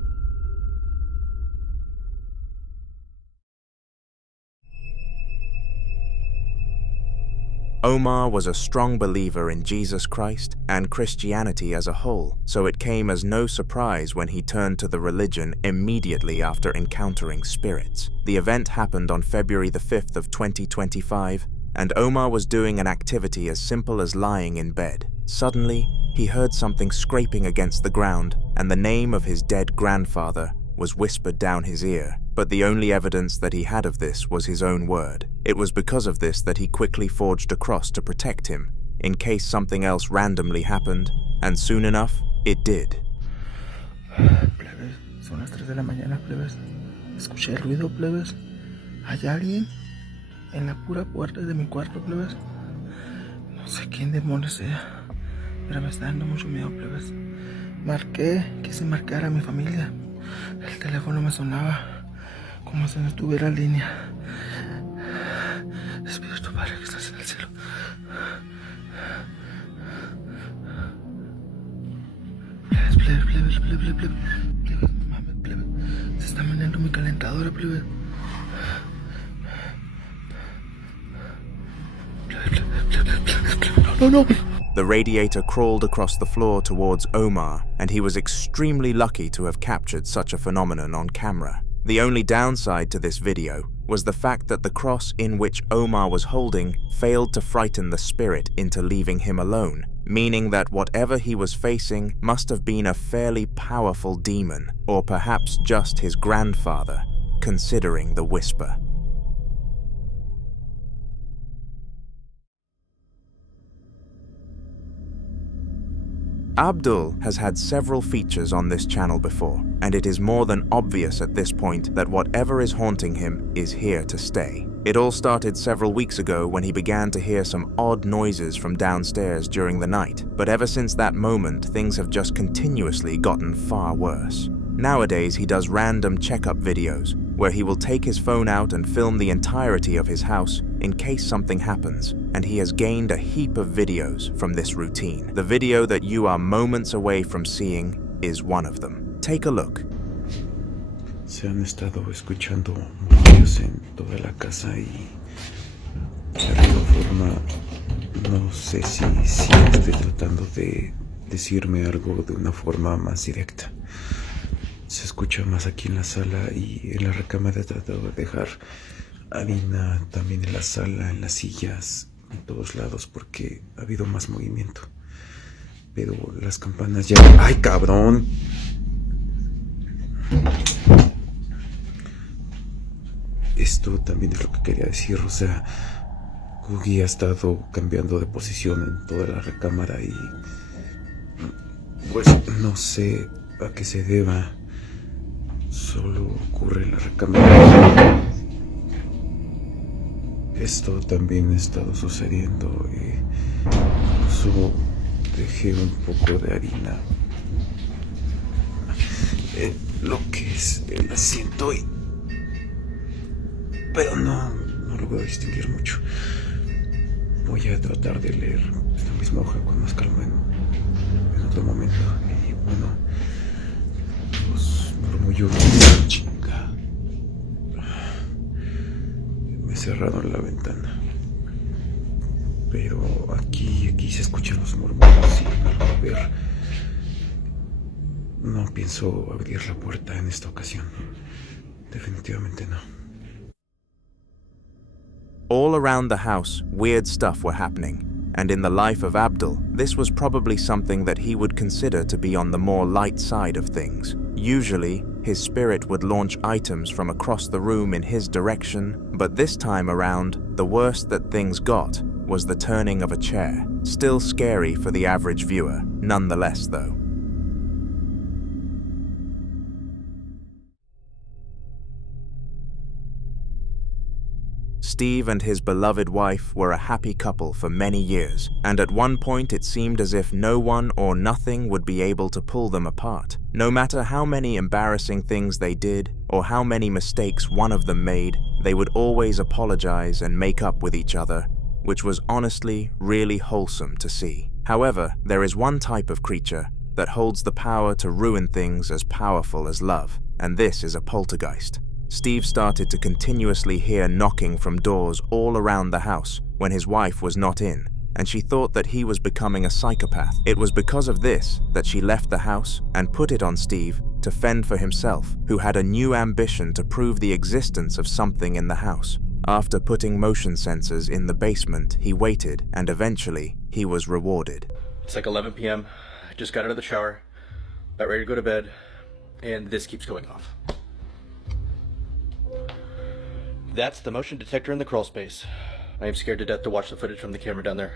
Omar was a strong believer in Jesus Christ and Christianity as a whole, so it came as no surprise when he turned to the religion immediately after encountering spirits. The event happened on February the 5th of 2025, and Omar was doing an activity as simple as lying in bed. Suddenly, he heard something scraping against the ground, and the name of his dead grandfather was whispered down his ear, but the only evidence that he had of this was his own word. It was because of this that he quickly forged a cross to protect him, in case something else randomly happened, and soon enough, it did. Plebes, son las 3 de la mañana, plebes. Escuché el ruido, plebes. ¿Hay alguien en la pura puerta de mi cuarto, plebes? No sé quién demonios sea, pero me está dando mucho miedo, plebes. Quise marcar a mi familia. El teléfono me sonaba como si no estuviera en línea. Espíritu Padre que estás en el cielo. Plebes, no mames, plebes. Se está meneando mi calentadora, plebes. No. The radiator crawled across the floor towards Omar, and he was extremely lucky to have captured such a phenomenon on camera. The only downside to this video was the fact that the cross in which Omar was holding failed to frighten the spirit into leaving him alone, meaning that whatever he was facing must have been a fairly powerful demon, or perhaps just his grandfather, considering the whisper. Abdul has had several features on this channel before, and it is more than obvious at this point that whatever is haunting him is here to stay. It all started several weeks ago when he began to hear some odd noises from downstairs during the night, but ever since that moment, things have just continuously gotten far worse. Nowadays, he does random checkup videos, where he will take his phone out and film the entirety of his house in case something happens, and he has gained a heap of videos from this routine. The video that you are moments away from seeing is one of them. Take a look. Se han estado escuchando ruidos en toda la casa y de alguna forma no sé si esté tratando de decirme algo de una forma más directa. Se escucha más aquí en la sala y en la recámara he tratado de dejar harina también en la sala, en las sillas, en todos lados porque ha habido más movimiento. Pero las campanas ya... ¡Ay, cabrón! Esto también es lo que quería decir, o sea, Cookie ha estado cambiando de posición en toda la recámara y... pues no sé a qué se deba. Solo ocurre en la recámara. Esto también ha estado sucediendo. Incluso dejé un poco de harina en lo que es el asiento pero no lo voy a distinguir mucho. Voy a tratar de leer esta misma hoja con más calma en otro momento. Y bueno, los murmullos de chica me cerraron la ventana, pero aquí se escuchan los murmullos y a ver, no pienso abrir la puerta en esta ocasión. Definitivamente no. All around the house, weird stuff were happening, and in the life of Abdul, this was probably something that he would consider to be on the more light side of things. Usually, his spirit would launch items from across the room in his direction, but this time around, the worst that things got was the turning of a chair. Still scary for the average viewer, nonetheless though. Steve and his beloved wife were a happy couple for many years, and at one point it seemed as if no one or nothing would be able to pull them apart. No matter how many embarrassing things they did, or how many mistakes one of them made, they would always apologize and make up with each other, which was honestly really wholesome to see. However, there is one type of creature that holds the power to ruin things as powerful as love, and this is a poltergeist. Steve started to continuously hear knocking from doors all around the house, when his wife was not in, and she thought that he was becoming a psychopath. It was because of this that she left the house and put it on Steve to fend for himself, who had a new ambition to prove the existence of something in the house. After putting motion sensors in the basement, he waited, and eventually, he was rewarded. It's like 11 p.m. I just got out of the shower, about ready to go to bed, and this keeps going off. That's the motion detector in the crawl space. I am scared to death to watch the footage from the camera down there.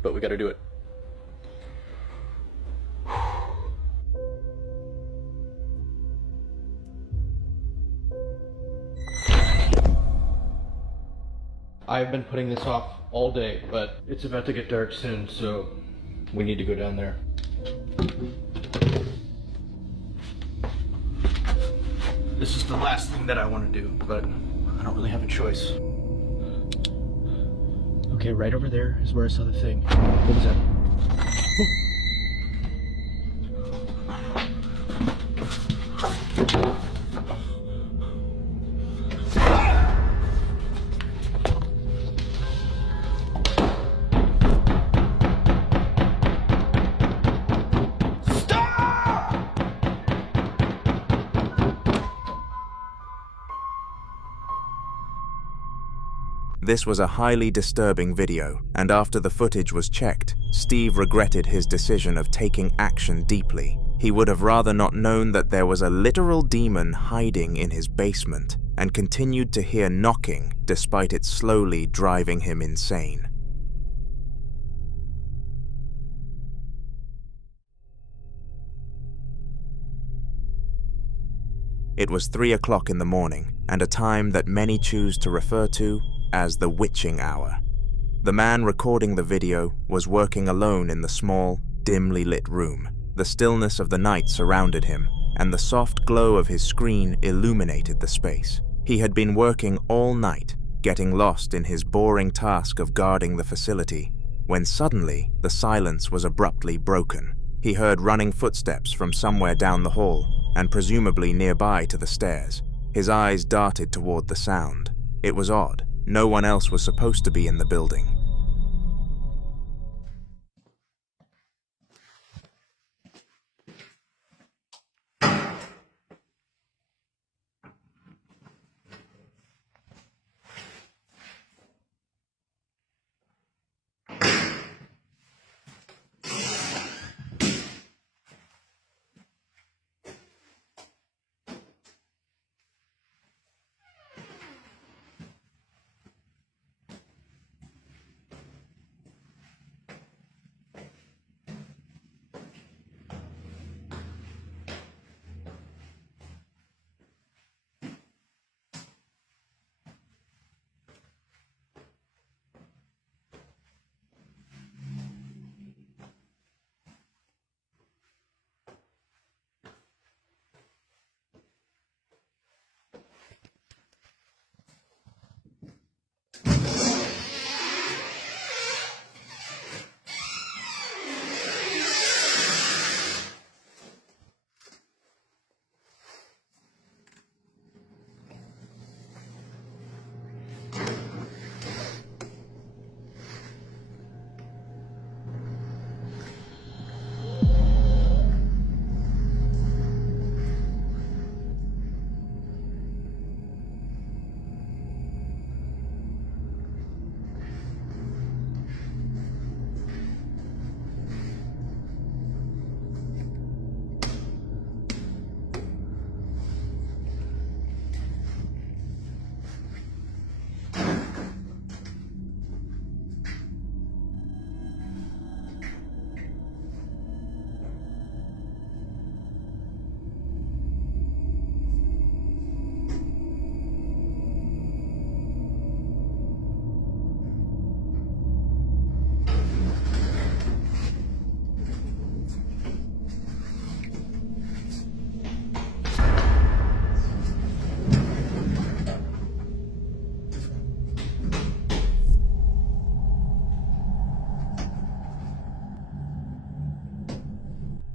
But we gotta do it. I've been putting this off all day, but it's about to get dark soon, so we need to go down there. This is the last thing that I want to do, but I don't really have a choice. Okay, right over there is where I saw the thing. What was that? This was a highly disturbing video, and after the footage was checked, Steve regretted his decision of taking action deeply. He would have rather not known that there was a literal demon hiding in his basement, and continued to hear knocking despite it slowly driving him insane. It was 3 o'clock in the morning, and a time that many choose to refer to as the witching hour. The man recording the video was working alone in the small, dimly lit room. The stillness of the night surrounded him, and the soft glow of his screen illuminated the space. He had been working all night, getting lost in his boring task of guarding the facility, when suddenly the silence was abruptly broken. He heard running footsteps from somewhere down the hall, and presumably nearby to the stairs. His eyes darted toward the sound. It was odd. No one else was supposed to be in the building.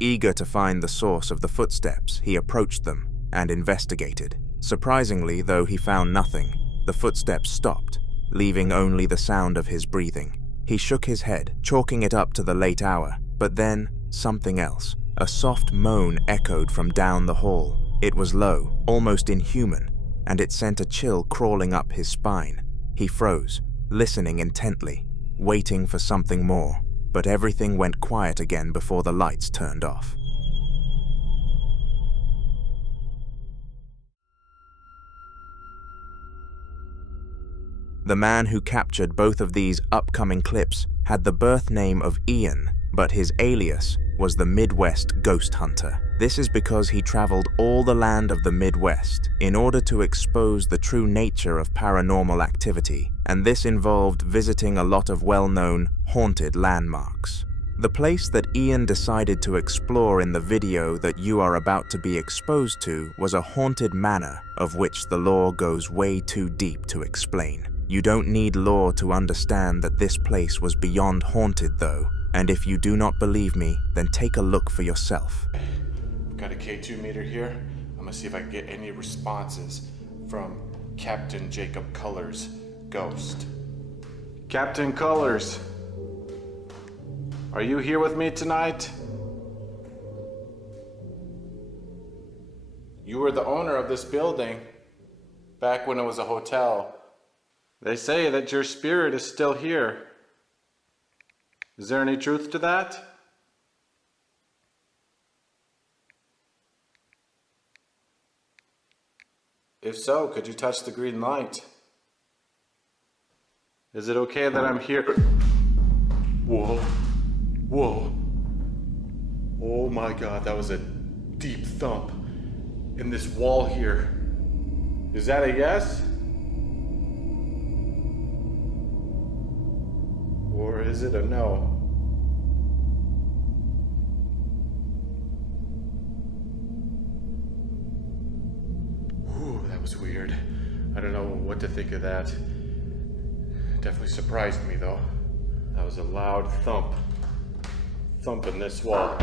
Eager to find the source of the footsteps, he approached them and investigated. Surprisingly, though he found nothing, the footsteps stopped, leaving only the sound of his breathing. He shook his head, chalking it up to the late hour, but then something else. A soft moan echoed from down the hall. It was low, almost inhuman, and it sent a chill crawling up his spine. He froze, listening intently, waiting for something more, but everything went quiet again before the lights turned off. The man who captured both of these upcoming clips had the birth name of Ian, but his alias was the Midwest Ghost Hunter. This is because he traveled all the land of the Midwest in order to expose the true nature of paranormal activity, and this involved visiting a lot of well-known haunted landmarks. The place that Ian decided to explore in the video that you are about to be exposed to was a haunted manor of which the lore goes way too deep to explain. You don't need lore to understand that this place was beyond haunted though, and if you do not believe me, then take a look for yourself. Got a K2 meter here. I'm gonna see if I can get any responses from Captain Jacob Colors' ghost. Captain Colors, are you here with me tonight? You were the owner of this building back when it was a hotel. They say that your spirit is still here. Is there any truth to that? If so, could you touch the green light? Is it okay that I'm here? Whoa. Whoa. Oh my God, that was a deep thump in this wall here. Is that a yes? Or is it a no? Ooh, that was weird. I don't know what to think of that. Definitely surprised me though. That was a loud thump. Thump in this wall.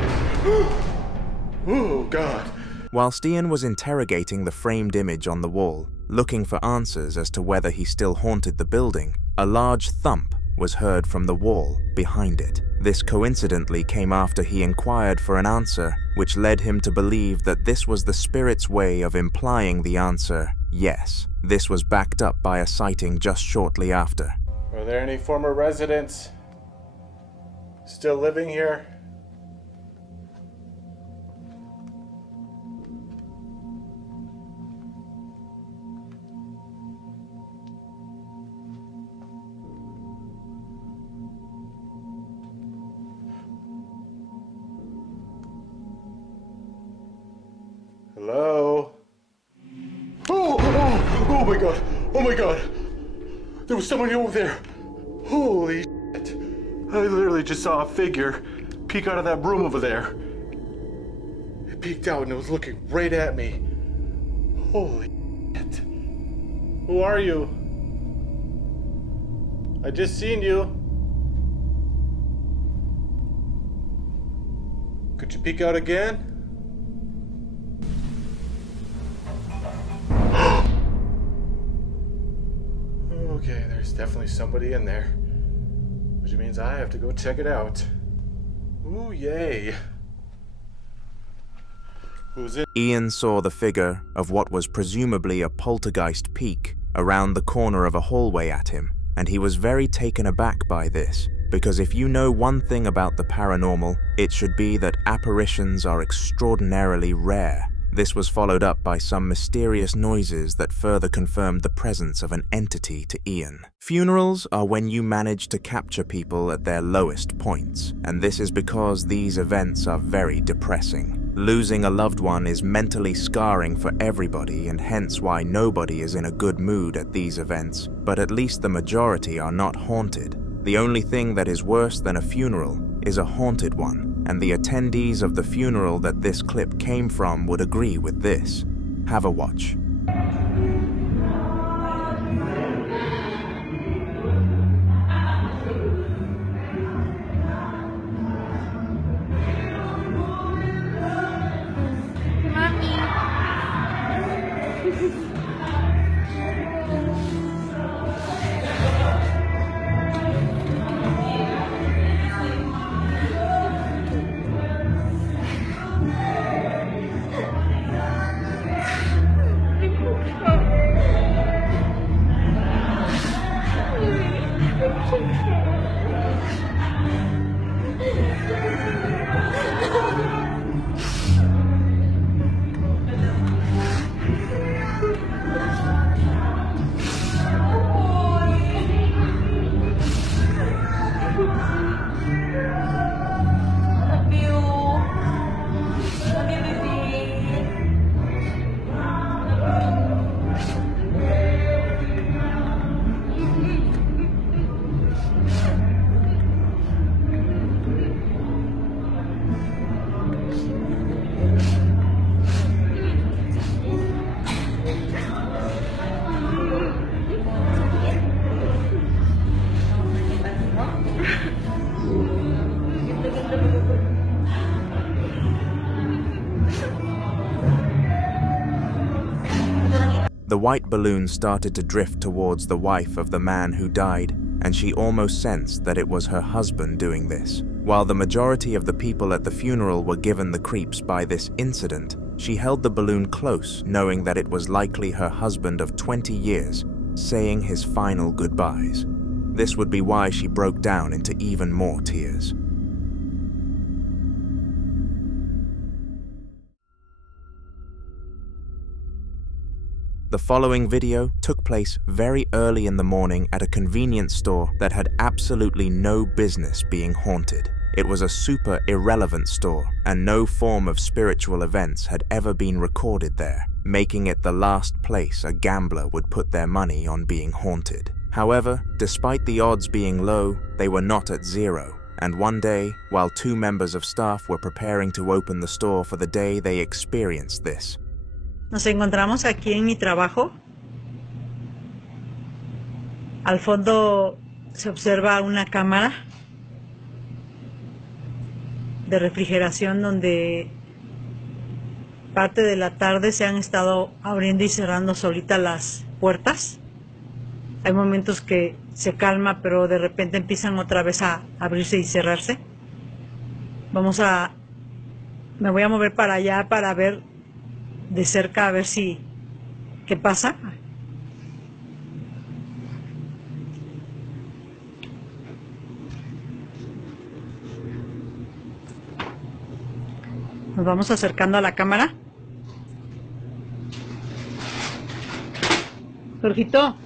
Oh God. Whilst Ian was interrogating the framed image on the wall, looking for answers as to whether he still haunted the building, a large thump was heard from the wall behind it. This coincidentally came after he inquired for an answer, which led him to believe that this was the spirit's way of implying the answer, yes. This was backed up by a sighting just shortly after. Are there any former residents still living here? Hello? Oh my God! Oh my God! There was somebody over there! Holy shit! I literally just saw a figure peek out of that room over there. It peeked out and it was looking right at me. Holy shit! Who are you? I just seen you. Could you peek out again? Okay, there's definitely somebody in there, which means I have to go check it out. Ooh, yay. Who's in? Ian saw the figure of what was presumably a poltergeist peek around the corner of a hallway at him, and he was very taken aback by this, because if you know one thing about the paranormal, it should be that apparitions are extraordinarily rare. This was followed up by some mysterious noises that further confirmed the presence of an entity to Ian. Funerals are when you manage to capture people at their lowest points, and this is because these events are very depressing. Losing a loved one is mentally scarring for everybody, and hence why nobody is in a good mood at these events, but at least the majority are not haunted. The only thing that is worse than a funeral is a haunted one, and the attendees of the funeral that this clip came from would agree with this. Have a watch. The white balloon started to drift towards the wife of the man who died, and she almost sensed that it was her husband doing this. While the majority of the people at the funeral were given the creeps by this incident, she held the balloon close, knowing that it was likely her husband of 20 years, saying his final goodbyes. This would be why she broke down into even more tears. The following video took place very early in the morning at a convenience store that had absolutely no business being haunted. It was a super irrelevant store, and no form of spiritual events had ever been recorded there, making it the last place a gambler would put their money on being haunted. However, despite the odds being low, they were not at zero, and one day, while 2 members of staff were preparing to open the store for the day, they experienced this. Nos encontramos aquí en mi trabajo. Al fondo se observa una cámara de refrigeración donde parte de la tarde se han estado abriendo y cerrando solitas las puertas. Hay momentos que se calma, pero de repente empiezan otra vez a abrirse y cerrarse. Me voy a mover para allá para ver de cerca a ver si qué pasa. Nos vamos acercando a la cámara. Jorgito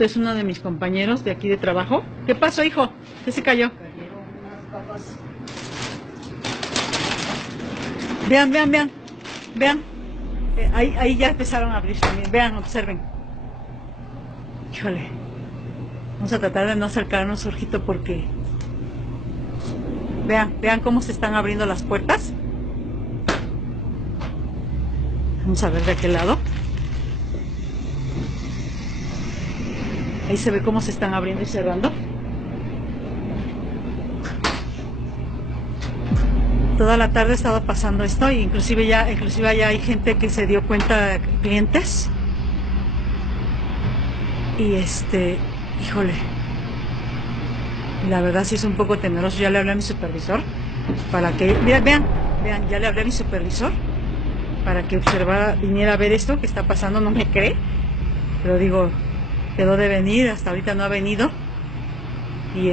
es uno de mis compañeros de aquí de trabajo. ¿Qué pasó, hijo? ¿Qué se cayó? Vean. Vean, ahí ya empezaron a abrir también. Vean, observen. Híjole. Vamos a tratar de no acercarnos, Jorgito, porque... Vean cómo se están abriendo las puertas. Vamos a ver de aquel lado. Ahí se ve cómo se están abriendo y cerrando. Toda la tarde estaba pasando esto, e inclusive ya hay gente que se dio cuenta, clientes. Y híjole, la verdad sí es un poco temeroso. Ya le hablé a mi supervisor para que, vean, ya le hablé a mi supervisor para que viniera a ver esto que está pasando. No me cree, pero digo, quedó de venir, hasta ahorita no ha venido. Y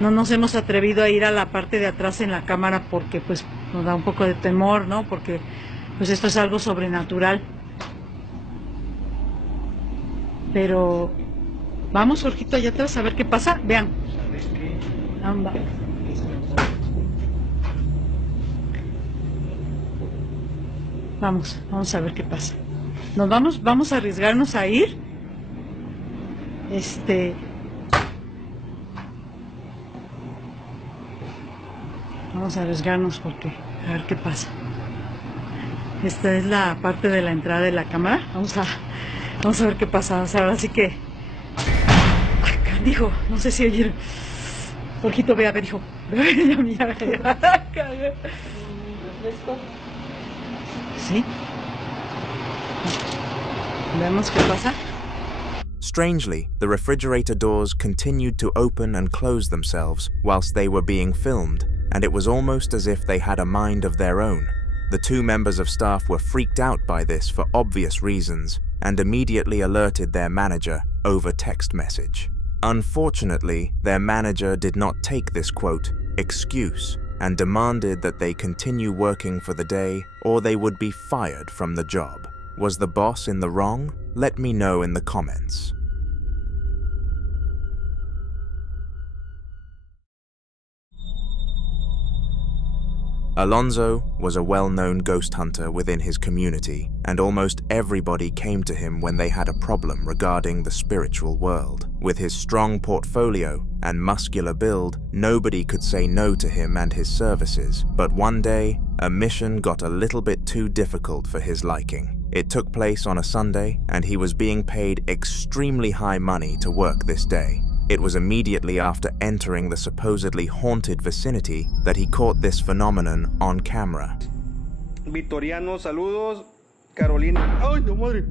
no nos hemos atrevido a ir a la parte de atrás en la cámara porque pues nos da un poco de temor, ¿no? Porque pues esto es algo sobrenatural. Pero vamos, Jorgito, allá atrás a ver qué pasa. Vean. Vamos a ver qué pasa. Vamos a arriesgarnos a ir. Vamos a arriesgarnos porque a ver qué pasa. Esta es la parte de la entrada de la cámara. Vamos a ver qué pasa. O sea, ahora sí que... Dijo, no sé si oyeron. Jorgito, ve a ver, hijo. Mira. ¿Sí? Veamos qué pasa. Strangely, the refrigerator doors continued to open and close themselves whilst they were being filmed, and it was almost as if they had a mind of their own. The 2 members of staff were freaked out by this for obvious reasons, and immediately alerted their manager over text message. Unfortunately, their manager did not take this quote, excuse, and demanded that they continue working for the day or they would be fired from the job. Was the boss in the wrong? Let me know in the comments. Alonzo was a well-known ghost hunter within his community, and almost everybody came to him when they had a problem regarding the spiritual world. With his strong portfolio and muscular build, nobody could say no to him and his services. But one day, a mission got a little bit too difficult for his liking. It took place on a Sunday, and he was being paid extremely high money to work this day. It was immediately after entering the supposedly haunted vicinity that he caught this phenomenon on camera. Vitoriano, saludos. Carolina. ¡Ay, no madre!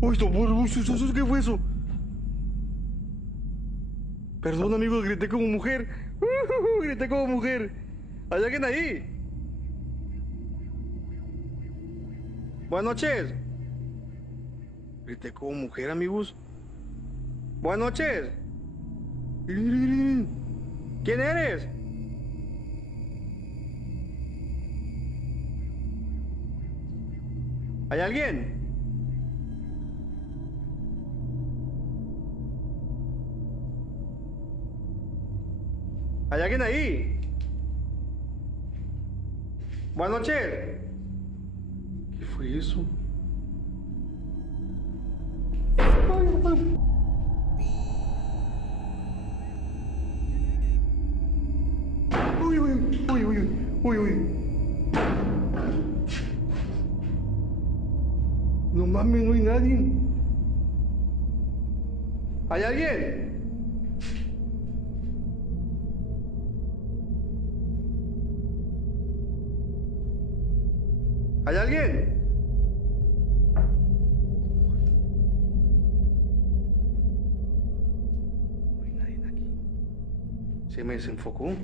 ¡Uy, qué fue eso! Perdón, amigos, grité como mujer. Grité como mujer. ¿Hay alguien ahí? Buenas noches. Grité como mujer, amigos. Buenas noches. ¿Quién eres? ¿Hay alguien? ¿Hay alguien ahí? Buenas noches. ¿Qué fue eso? Uy, uy, uy, uy, uy, uy. No mames, no hay nadie. ¿Hay alguien? ¿Hay alguien? No hay nadie aquí. Se me desenfocó.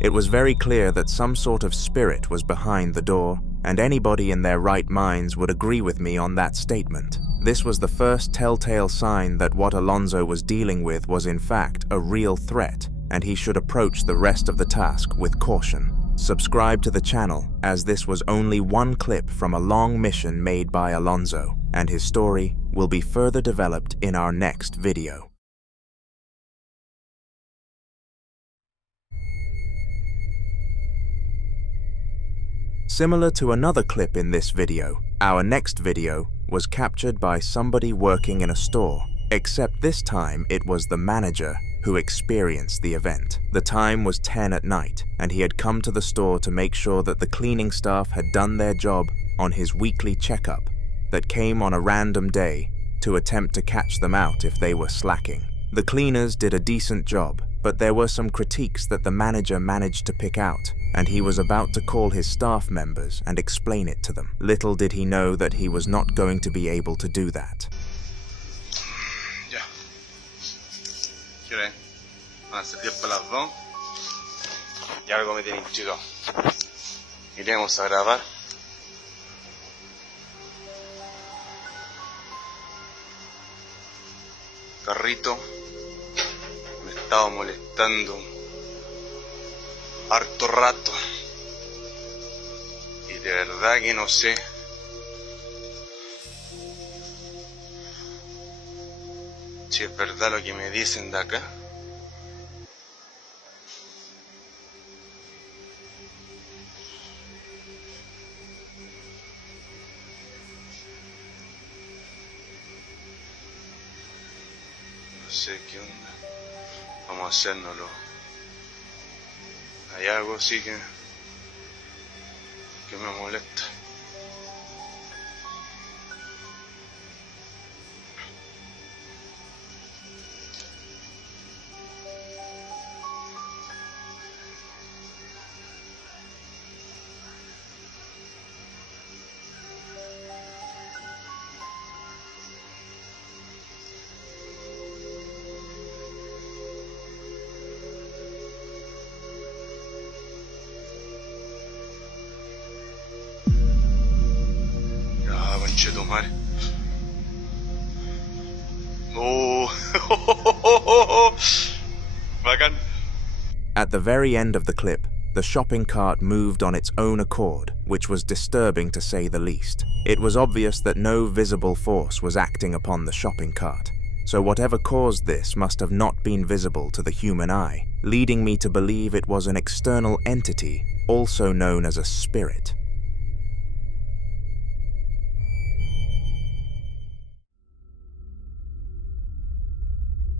It was very clear that some sort of spirit was behind the door, and anybody in their right minds would agree with me on that statement. This was the first telltale sign that what Alonzo was dealing with was in fact a real threat, and he should approach the rest of the task with caution. Subscribe to the channel, as this was only one clip from a long mission made by Alonzo, and his story will be further developed in our next video. Similar to another clip in this video, our next video was captured by somebody working in a store, except this time it was the manager who experienced the event. The time was 10 at night, and he had come to the store to make sure that the cleaning staff had done their job on his weekly checkup that came on a random day to attempt to catch them out if they were slacking. The cleaners did a decent job, but there were some critiques that the manager managed to pick out, and he was about to call his staff members and explain it to them. Little did he know that he was not going to be able to do that. Ya. ¿Qué hora es? Van a ser 10 para las 2. Y algo me tiene intrigado. Iremos a grabar. Carrito me estaba molestando harto rato y de verdad que no sé si es verdad lo que me dicen de acá. No sé qué onda. Vamos a hacérnoslo. Hay algo sí que me molesta. Omar. Oh, bacán. At the very end of the clip, the shopping cart moved on its own accord, which was disturbing to say the least. It was obvious that no visible force was acting upon the shopping cart, so whatever caused this must have not been visible to the human eye, leading me to believe it was an external entity, also known as a spirit.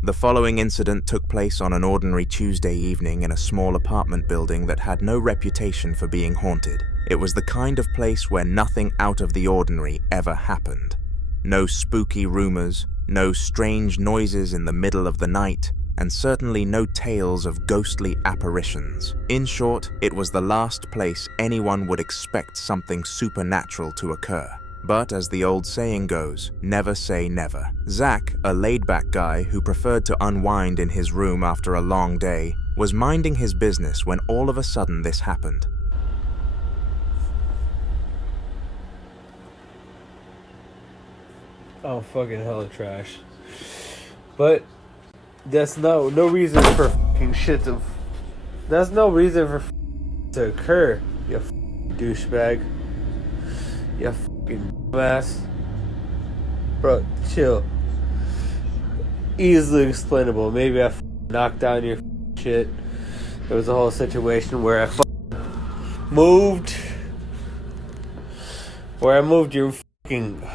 The following incident took place on an ordinary Tuesday evening in a small apartment building that had no reputation for being haunted. It was the kind of place where nothing out of the ordinary ever happened. No spooky rumors, no strange noises in the middle of the night, and certainly no tales of ghostly apparitions. In short, it was the last place anyone would expect something supernatural to occur. But as the old saying goes, never say never. Zach, a laid-back guy who preferred to unwind in his room after a long day, was minding his business when all of a sudden this happened. Oh, fucking hella trash. But that's no reason for fucking shit to. That's no reason for to occur. You douchebag. You fucking ass. Bro, chill. Easily explainable. Maybe I knocked down your shit. There was a whole situation where I moved. Where I moved your fucking.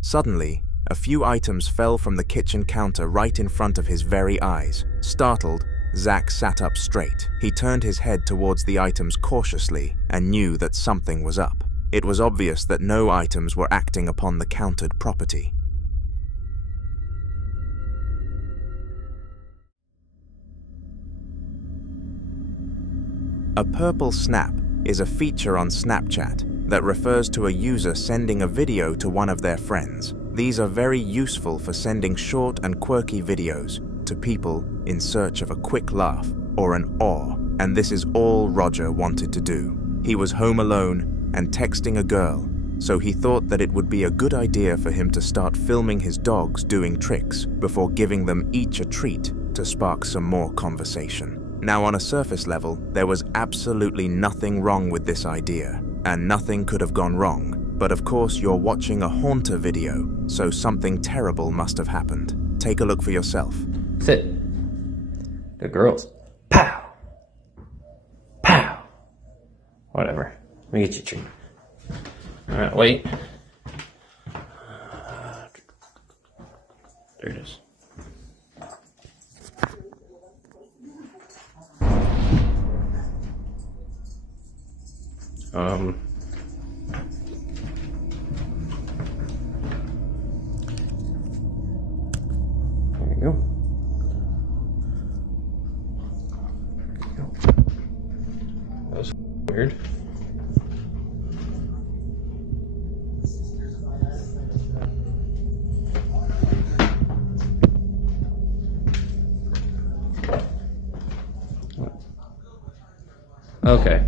Suddenly, a few items fell from the kitchen counter right in front of his very eyes. Startled, Zach sat up straight. He turned his head towards the items cautiously and knew that something was up. It was obvious that no items were acting upon the countered property. A purple snap is a feature on Snapchat that refers to a user sending a video to one of their friends. These are very useful for sending short and quirky videos to people in search of a quick laugh or an awe, and this is all Roger wanted to do. He was home alone and texting a girl, so he thought that it would be a good idea for him to start filming his dogs doing tricks before giving them each a treat to spark some more conversation. Now, on a surface level, there was absolutely nothing wrong with this idea, and nothing could have gone wrong. But of course, you're watching a haunter video, so something terrible must have happened. Take a look for yourself. Sit. Good girls. Pow! Pow! Whatever. Let me get you a treat. Alright, wait. There it is. There you go. That was weird. Okay.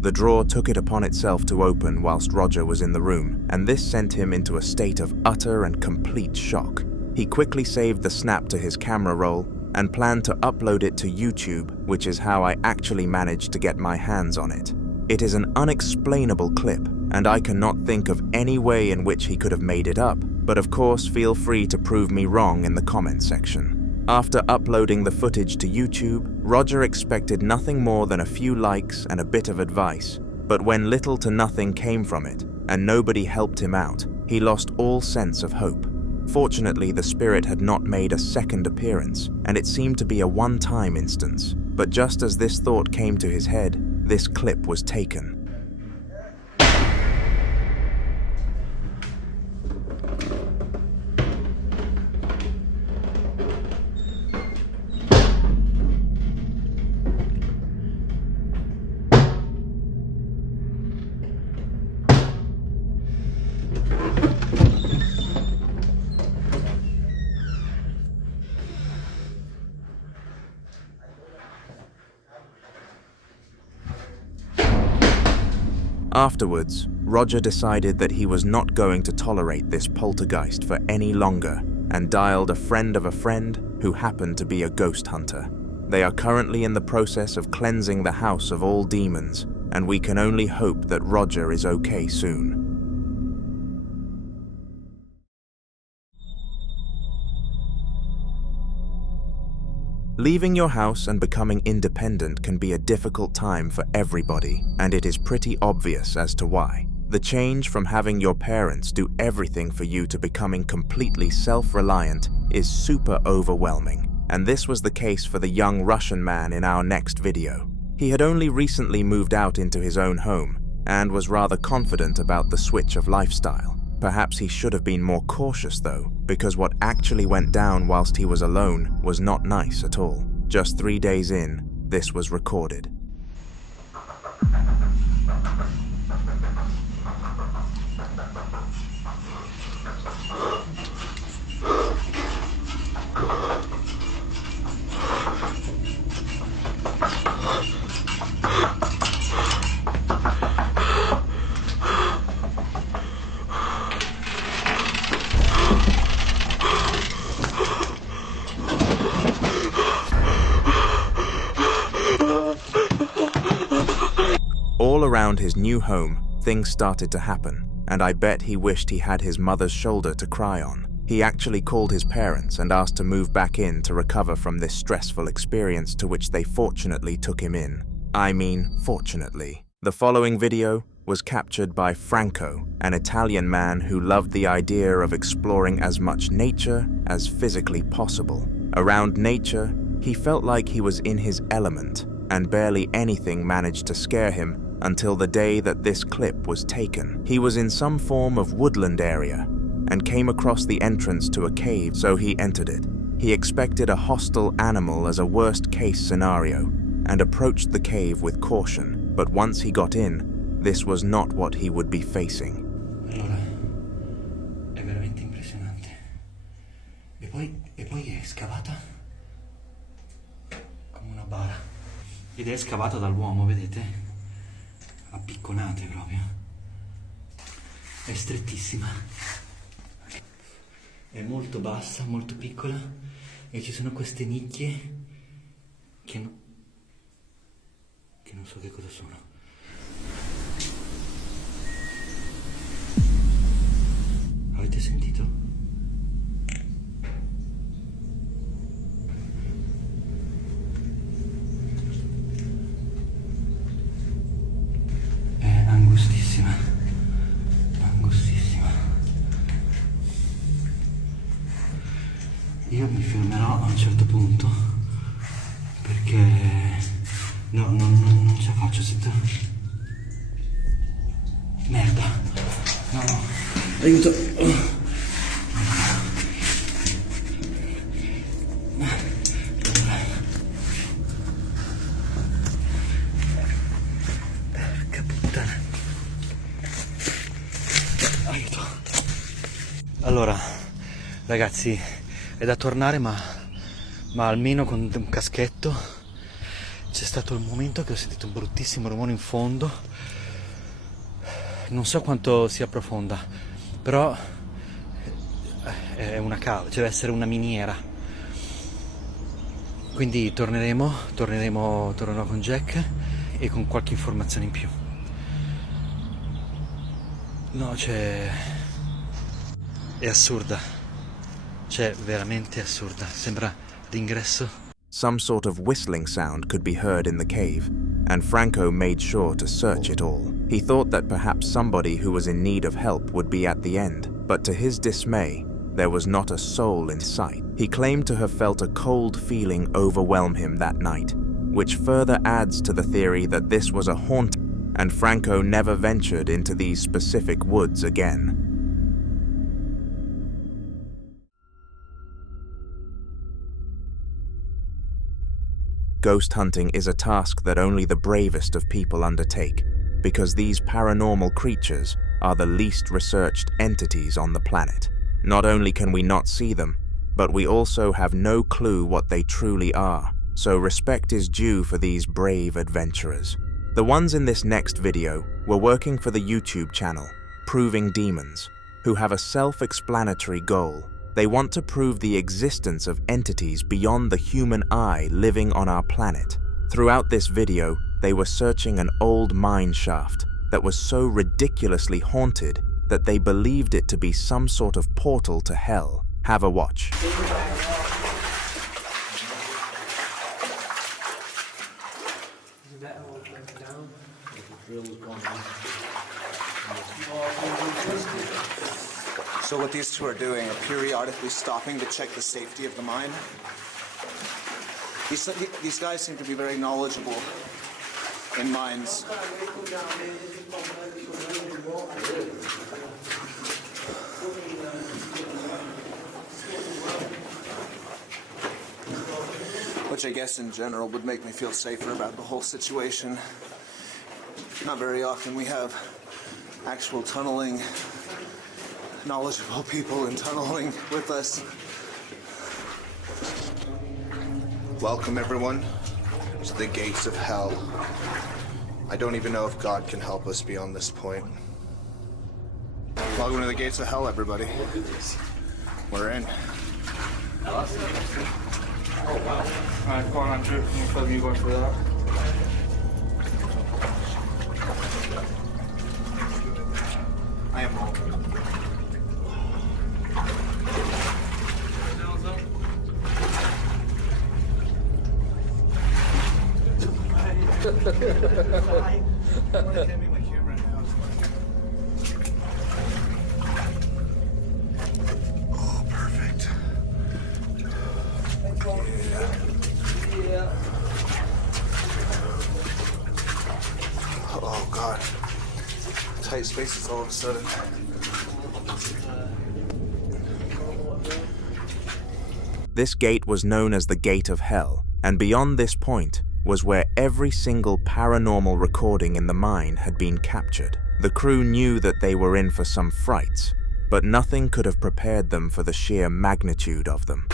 The drawer took it upon itself to open whilst Roger was in the room, and this sent him into a state of utter and complete shock. He quickly saved the snap to his camera roll and planned to upload it to YouTube, which is how I actually managed to get my hands on it. It is an unexplainable clip, and I cannot think of any way in which he could have made it up, but of course feel free to prove me wrong in the comments section. After uploading the footage to YouTube, Roger expected nothing more than a few likes and a bit of advice, but when little to nothing came from it, and nobody helped him out, he lost all sense of hope. Fortunately, the spirit had not made a second appearance, and it seemed to be a one-time instance. But just as this thought came to his head, this clip was taken. Afterwards, Roger decided that he was not going to tolerate this poltergeist for any longer and dialed a friend of a friend who happened to be a ghost hunter. They are currently in the process of cleansing the house of all demons, and we can only hope that Roger is okay soon. Leaving your house and becoming independent can be a difficult time for everybody, and it is pretty obvious as to why. The change from having your parents do everything for you to becoming completely self-reliant is super overwhelming, and this was the case for the young Russian man in our next video. He had only recently moved out into his own home and was rather confident about the switch of lifestyle. Perhaps he should have been more cautious though, because what actually went down whilst he was alone was not nice at all. Just 3 days in, this was recorded. All around his new home, things started to happen, and I bet he wished he had his mother's shoulder to cry on. He actually called his parents and asked to move back in to recover from this stressful experience, to which they fortunately took him in. I mean, fortunately. The following video was captured by Franco, an Italian man who loved the idea of exploring as much nature as physically possible. Around nature, he felt like he was in his element, and barely anything managed to scare him until the day that this clip was taken. He was in some form of woodland area and came across the entrance to a cave, so he entered it. He expected a hostile animal as a worst-case scenario and approached the cave with caution, but once he got in, this was not what he would be facing. Allora, è veramente impressionante. E poi è scavata come una bara. Ed è scavata dall'uomo, vedete? A picconate proprio. È strettissima. È molto bassa, molto piccola, e ci sono queste nicchie che non so che cosa sono. Avete sentito? È angustissima, angustissima. Io mi fermerò a un certo punto perché non ce la faccio, sento. Merda. No, aiuto. Porca puttana. Aiuto. Allora, ragazzi, è da tornare, ma almeno con un caschetto. C'è stato il momento che ho sentito un bruttissimo rumore in fondo. Non so quanto sia profonda, però è una cava, cioè deve essere una miniera. Quindi tornerò con Jack e con qualche informazione in più. No, è assurda. Veramente assurda. Sembra l'ingresso. Some sort of whistling sound could be heard in the cave, and Franco made sure to search it all. He thought that perhaps somebody who was in need of help would be at the end, but to his dismay, there was not a soul in sight. He claimed to have felt a cold feeling overwhelm him that night, which further adds to the theory that this was a haunting, and Franco never ventured into these specific woods again. Ghost hunting is a task that only the bravest of people undertake, because these paranormal creatures are the least researched entities on the planet. Not only can we not see them, but we also have no clue what they truly are, so respect is due for these brave adventurers. The ones in this next video were working for the YouTube channel, Proving Demons, who have a self-explanatory goal. They want to prove the existence of entities beyond the human eye living on our planet. Throughout this video, they were searching an old mine shaft that was so ridiculously haunted that they believed it to be some sort of portal to hell. Have a watch. So what these two are doing are periodically stopping to check the safety of the mine. These guys seem to be very knowledgeable in mines. which I guess in general would make me feel safer about the whole situation. Not very often we have actual tunneling, knowledgeable people in tunneling with us. Welcome, everyone, to the gates of hell. I don't even know if God can help us beyond this point. Welcome to the gates of hell, everybody. We're in. Oh, wow. Alright, come on, Drew. You going for that? I am wrong. Oh, perfect. Yeah. Oh, God. Tight spaces all of a sudden. This gate was known as the Gate of Hell, and beyond this point was where every single paranormal recording in the mine had been captured. The crew knew that they were in for some frights, but nothing could have prepared them for the sheer magnitude of them.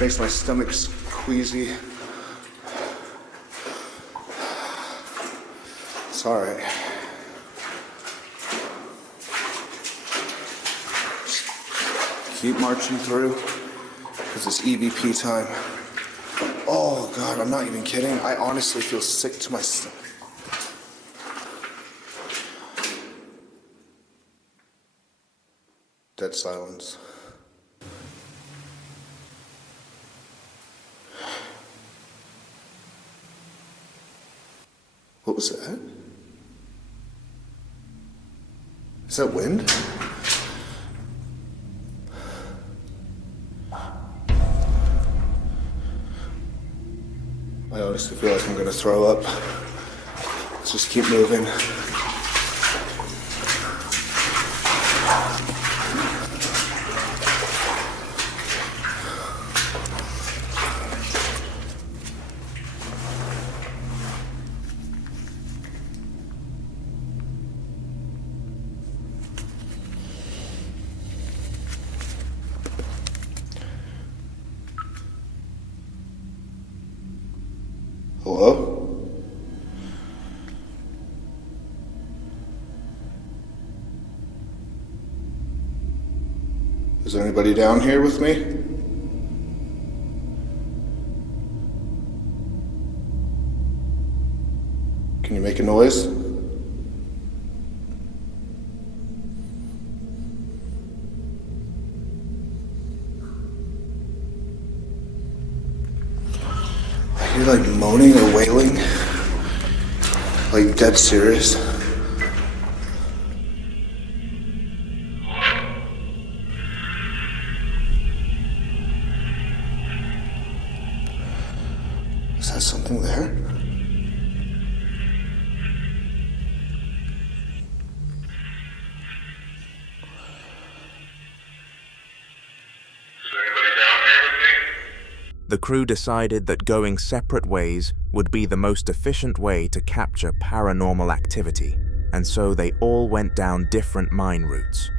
Makes my stomach queasy. It's all right. Keep marching through, because it's EVP time. Oh, God, I'm not even kidding. I honestly feel sick to my stomach. Dead silence. What was that? Is that wind? I honestly feel like I'm gonna throw up. Let's just keep moving. Hello? Is there anybody down here with me? Can you make a noise? I hear like moaning or wailing. Like dead serious. Is that something there? The crew decided that going separate ways would be the most efficient way to capture paranormal activity, and so they all went down different mine routes.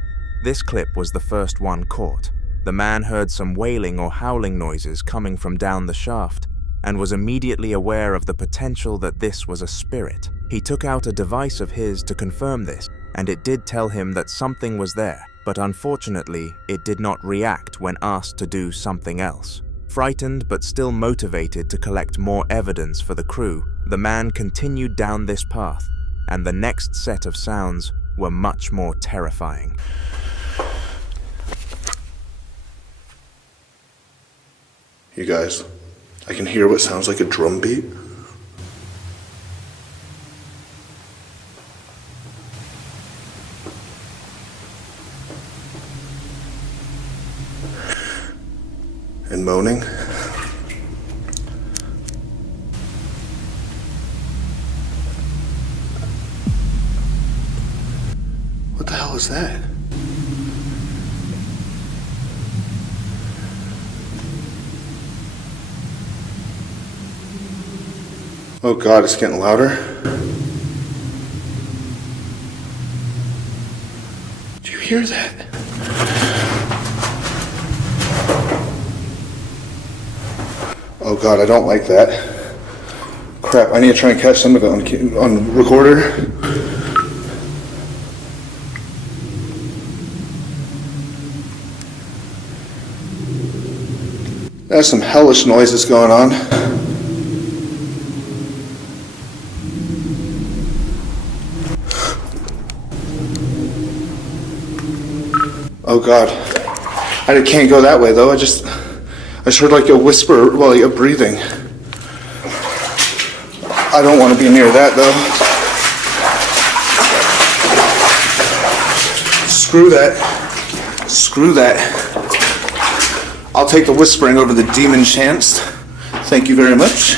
This clip was the first one caught. The man heard some wailing or howling noises coming from down the shaft, and was immediately aware of the potential that this was a spirit. He took out a device of his to confirm this, and it did tell him that something was there, but unfortunately, it did not react when asked to do something else. Frightened but still motivated to collect more evidence for the crew, the man continued down this path, and the next set of sounds were much more terrifying. You guys, I can hear what sounds like a drum beat. And moaning. What the hell is that? Oh God, it's getting louder. Do you hear that? Oh God, I don't like that. Crap, I need to try and catch some of it on recorder. There's some hellish noises going on. Oh God, I can't go that way though. I just heard like a whisper, well, like a breathing. I don't want to be near that though. Screw that. Screw that. I'll take the whispering over the demon chants. Thank you very much.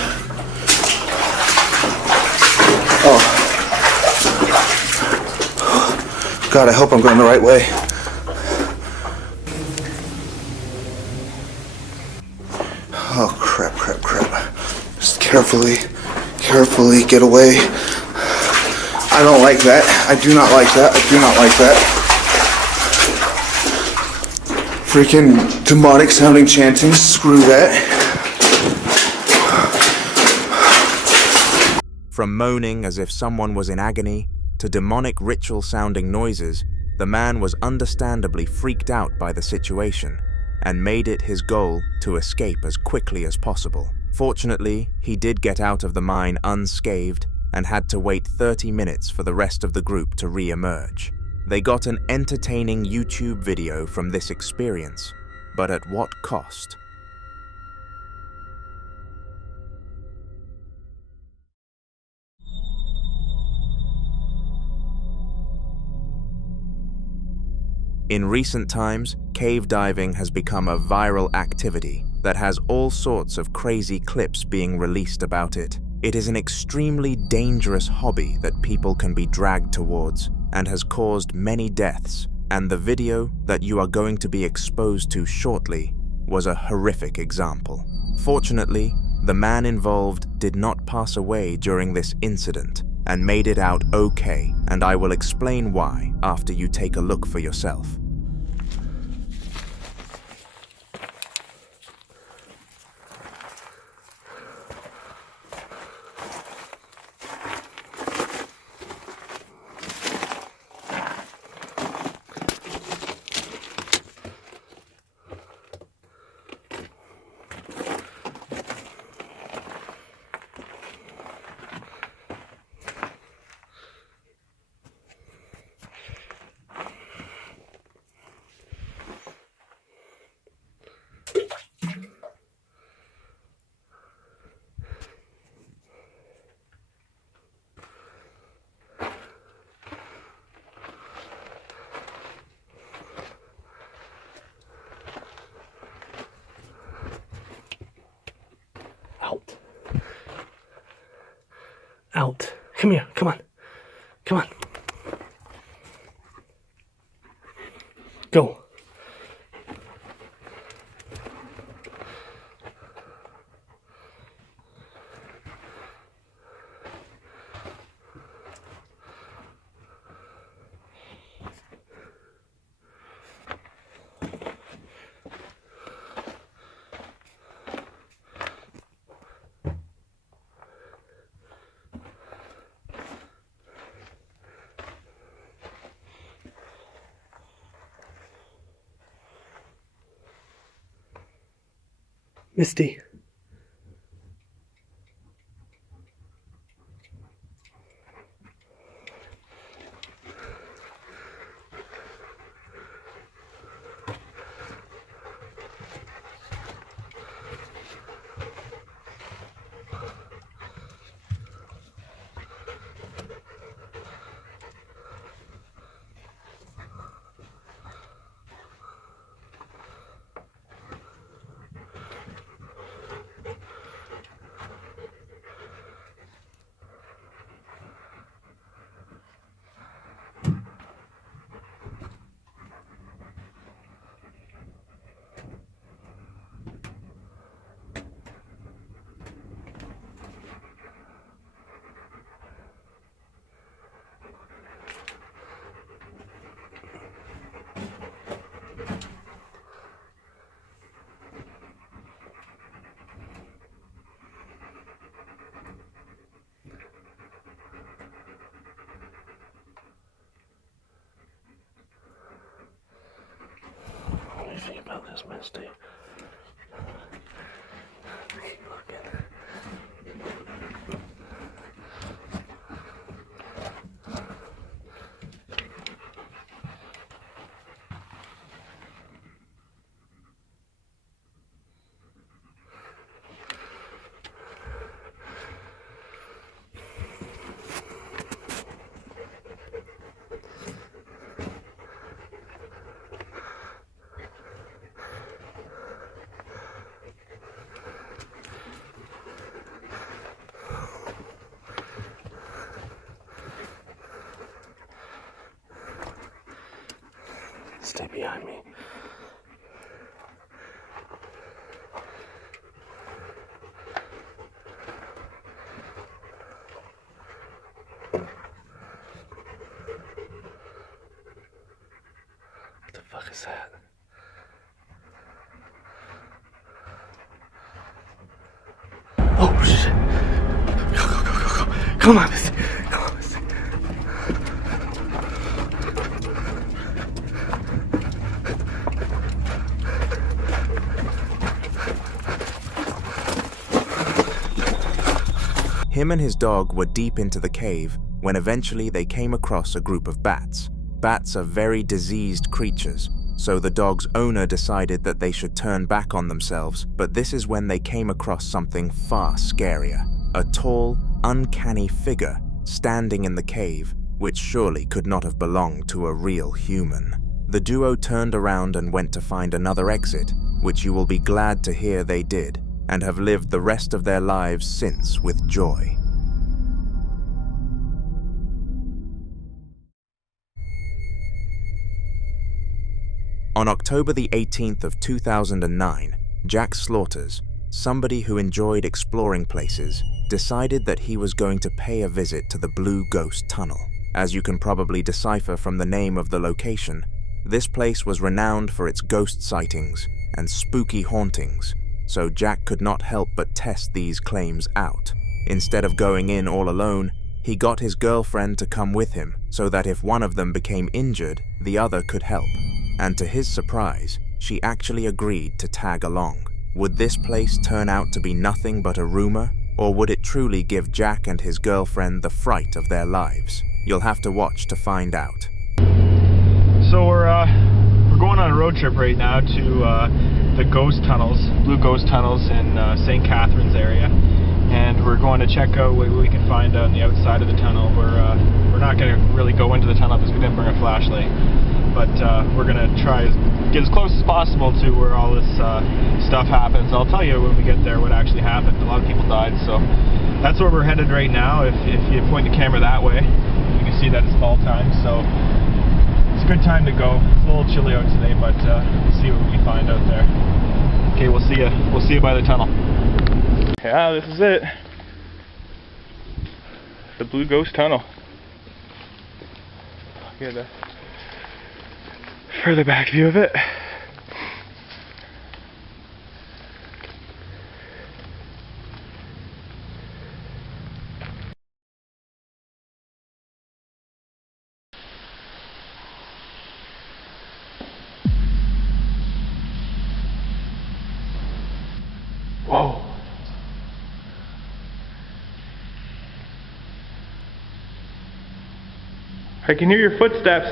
Oh. God, I hope I'm going the right way. Oh, crap. Just carefully get away. I don't like that. I do not like that. I do not like that. Freaking demonic sounding chanting. Screw that. From moaning as if someone was in agony to demonic ritual sounding noises, the man was understandably freaked out by the situation and made it his goal to escape as quickly as possible. Fortunately, he did get out of the mine unscathed and had to wait 30 minutes for the rest of the group to re-emerge. They got an entertaining YouTube video from this experience, but at what cost? In recent times, cave diving has become a viral activity that has all sorts of crazy clips being released about it. It is an extremely dangerous hobby that people can be dragged towards and has caused many deaths, and the video that you are going to be exposed to shortly was a horrific example. Fortunately, the man involved did not pass away during this incident and made it out okay, and I will explain why after you take a look for yourself. Out. Come here. Come on. Come on. Go. Misty. is Wednesday. Keep looking. Stay behind me. What the fuck is that? Oh shit! Go! Come on, Missy. Come on, Missy. Him and his dog were deep into the cave when eventually they came across a group of bats. Bats are very diseased creatures, so the dog's owner decided that they should turn back on themselves, but this is when they came across something far scarier. A tall, uncanny figure standing in the cave, which surely could not have belonged to a real human. The duo turned around and went to find another exit, which you will be glad to hear they did, and have lived the rest of their lives since with joy. On October the 18th of 2009, Jack Slaughters, somebody who enjoyed exploring places, decided that he was going to pay a visit to the Blue Ghost Tunnel. As you can probably decipher from the name of the location, this place was renowned for its ghost sightings and spooky hauntings, so Jack could not help but test these claims out. Instead of going in all alone, he got his girlfriend to come with him so that if one of them became injured, the other could help. And to his surprise, she actually agreed to tag along. Would this place turn out to be nothing but a rumor, or would it truly give Jack and his girlfriend the fright of their lives? You'll have to watch to find out. So we're going on a road trip right now to the ghost tunnels, Blue Ghost Tunnels in St. Catharines area, and we're going to check out what we can find on the outside of the tunnel. We're not going to really go into the tunnel because we didn't bring a flashlight, but we're going to try to get as close as possible to where all this stuff happens. I'll tell you when we get there what actually happened. A lot of people died, so that's where we're headed right now. If you point the camera that way, you can see that it's fall time, so it's a good time to go. It's a little chilly out today, but we'll see what we find out there. Okay, we'll see you. We'll see you by the tunnel. Yeah, this is it. The Blue Ghost Tunnel. I'll get a further back view of it. Whoa. I can hear your footsteps.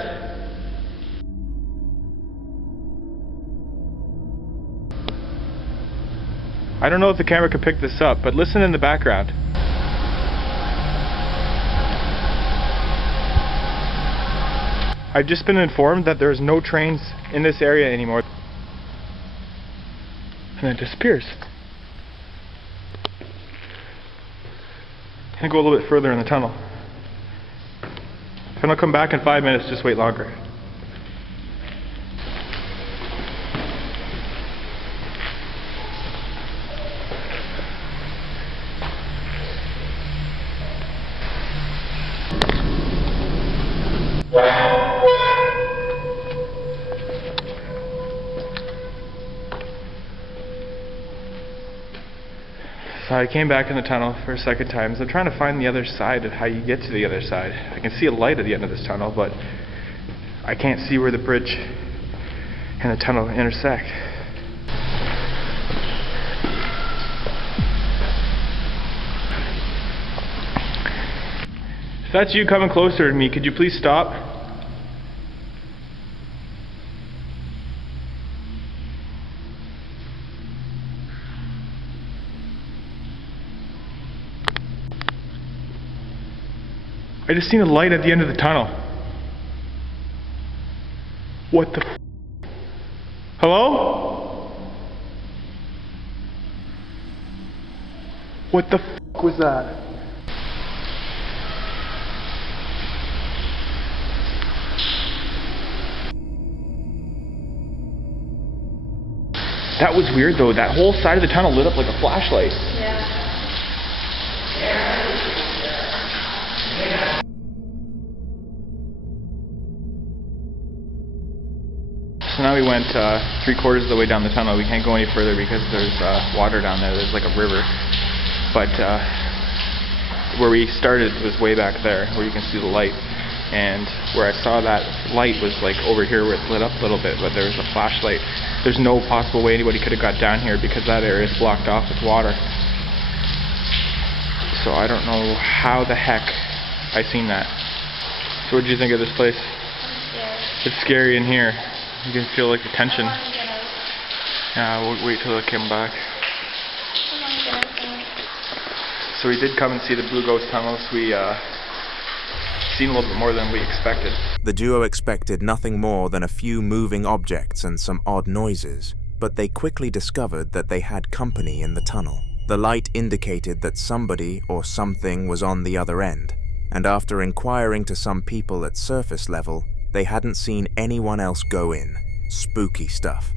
I don't know if the camera can pick this up, but listen in the background. I've just been informed that there's no trains in this area anymore. And then it disappears. I'm gonna go a little bit further in the tunnel. If I don't come back in 5 minutes, just wait longer. So I came back in the tunnel for a second time, so I'm trying to find the other side of how you get to the other side. I can see a light at the end of this tunnel, but I can't see where the bridge and the tunnel intersect. If that's you coming closer to me, could you please stop? I just seen a light at the end of the tunnel. What the f? Hello? What the f was that? That was weird though. That whole side of the tunnel lit up like a flashlight. So now we went 3/4 of the way down the tunnel. We can't go any further because there's water down there. There's like a river. But where we started was way back there, where you can see the light. And where I saw that light was like over here where it lit up a little bit, but there was a flashlight. There's no possible way anybody could have got down here because that area is blocked off with water. So I don't know how the heck I seen that. So what did you think of this place? It's scary in here. You can feel like the tension. Yeah, we'll wait till it came back. So we did come and see the Blue Ghost tunnels. We seen a little bit more than we expected. The duo expected nothing more than a few moving objects and some odd noises, but they quickly discovered that they had company in the tunnel. The light indicated that somebody or something was on the other end, and after inquiring to some people at surface level, they hadn't seen anyone else go in. Spooky stuff.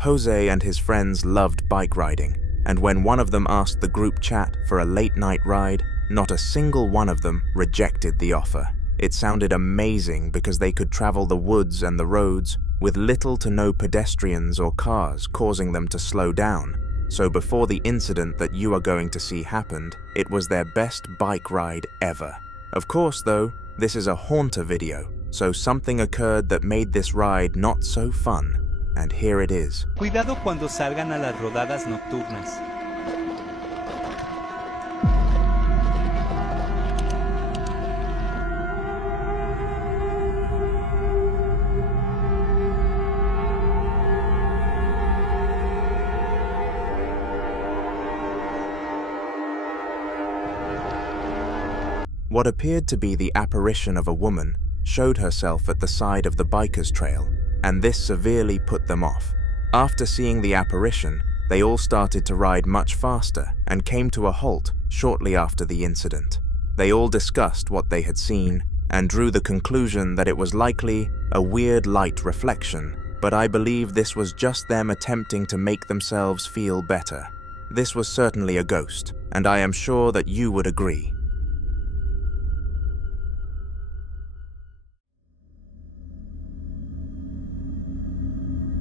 Jose and his friends loved bike riding, and when one of them asked the group chat for a late-night ride, not a single one of them rejected the offer. It sounded amazing because they could travel the woods and the roads with little to no pedestrians or cars causing them to slow down. So before the incident that you are going to see happened, it was their best bike ride ever. Of course, though, this is a haunter video, so something occurred that made this ride not so fun. And here it is. Cuidado cuando salgan a las rodadas nocturnas. What appeared to be the apparition of a woman showed herself at the side of the bikers' trail, and this severely put them off. After seeing the apparition, they all started to ride much faster and came to a halt shortly after the incident. They all discussed what they had seen and drew the conclusion that it was likely a weird light reflection, but I believe this was just them attempting to make themselves feel better. This was certainly a ghost, and I am sure that you would agree.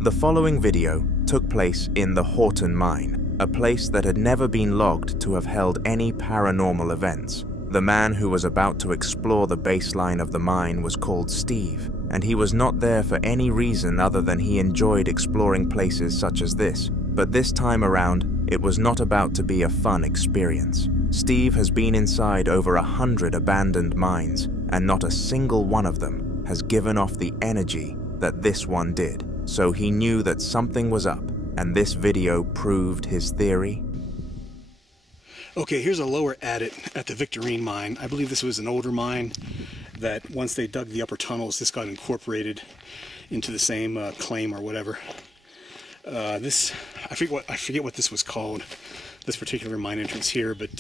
The following video took place in the Horton Mine, a place that had never been logged to have held any paranormal events. The man who was about to explore the baseline of the mine was called Steve, and he was not there for any reason other than he enjoyed exploring places such as this. But this time around, it was not about to be a fun experience. Steve has been inside over 100 abandoned mines, and not a single one of them has given off the energy that this one did. So he knew that something was up, and this video proved his theory. Okay, here's a lower adit at the Victorine mine. I believe this was an older mine that once they dug the upper tunnels, this got incorporated into the same claim or whatever. This, I forget what this was called, this particular mine entrance here, but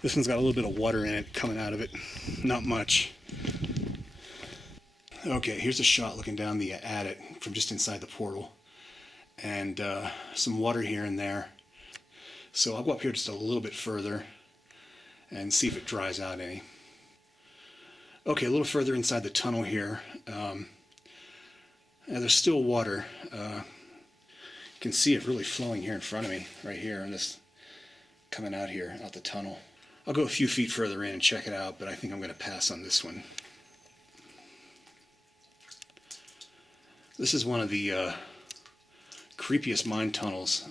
this one's got a little bit of water in it coming out of it. Not much. Okay, here's a shot looking down the adit from just inside the portal, and some water here and there. So I'll go up here just a little bit further and see if it dries out any. Okay, a little further inside the tunnel here. There's still water. You can see it really flowing here in front of me, right here, and this coming out here, out the tunnel. I'll go a few feet further in and check it out, but I think I'm going to pass on this one. This is one of the creepiest mine tunnels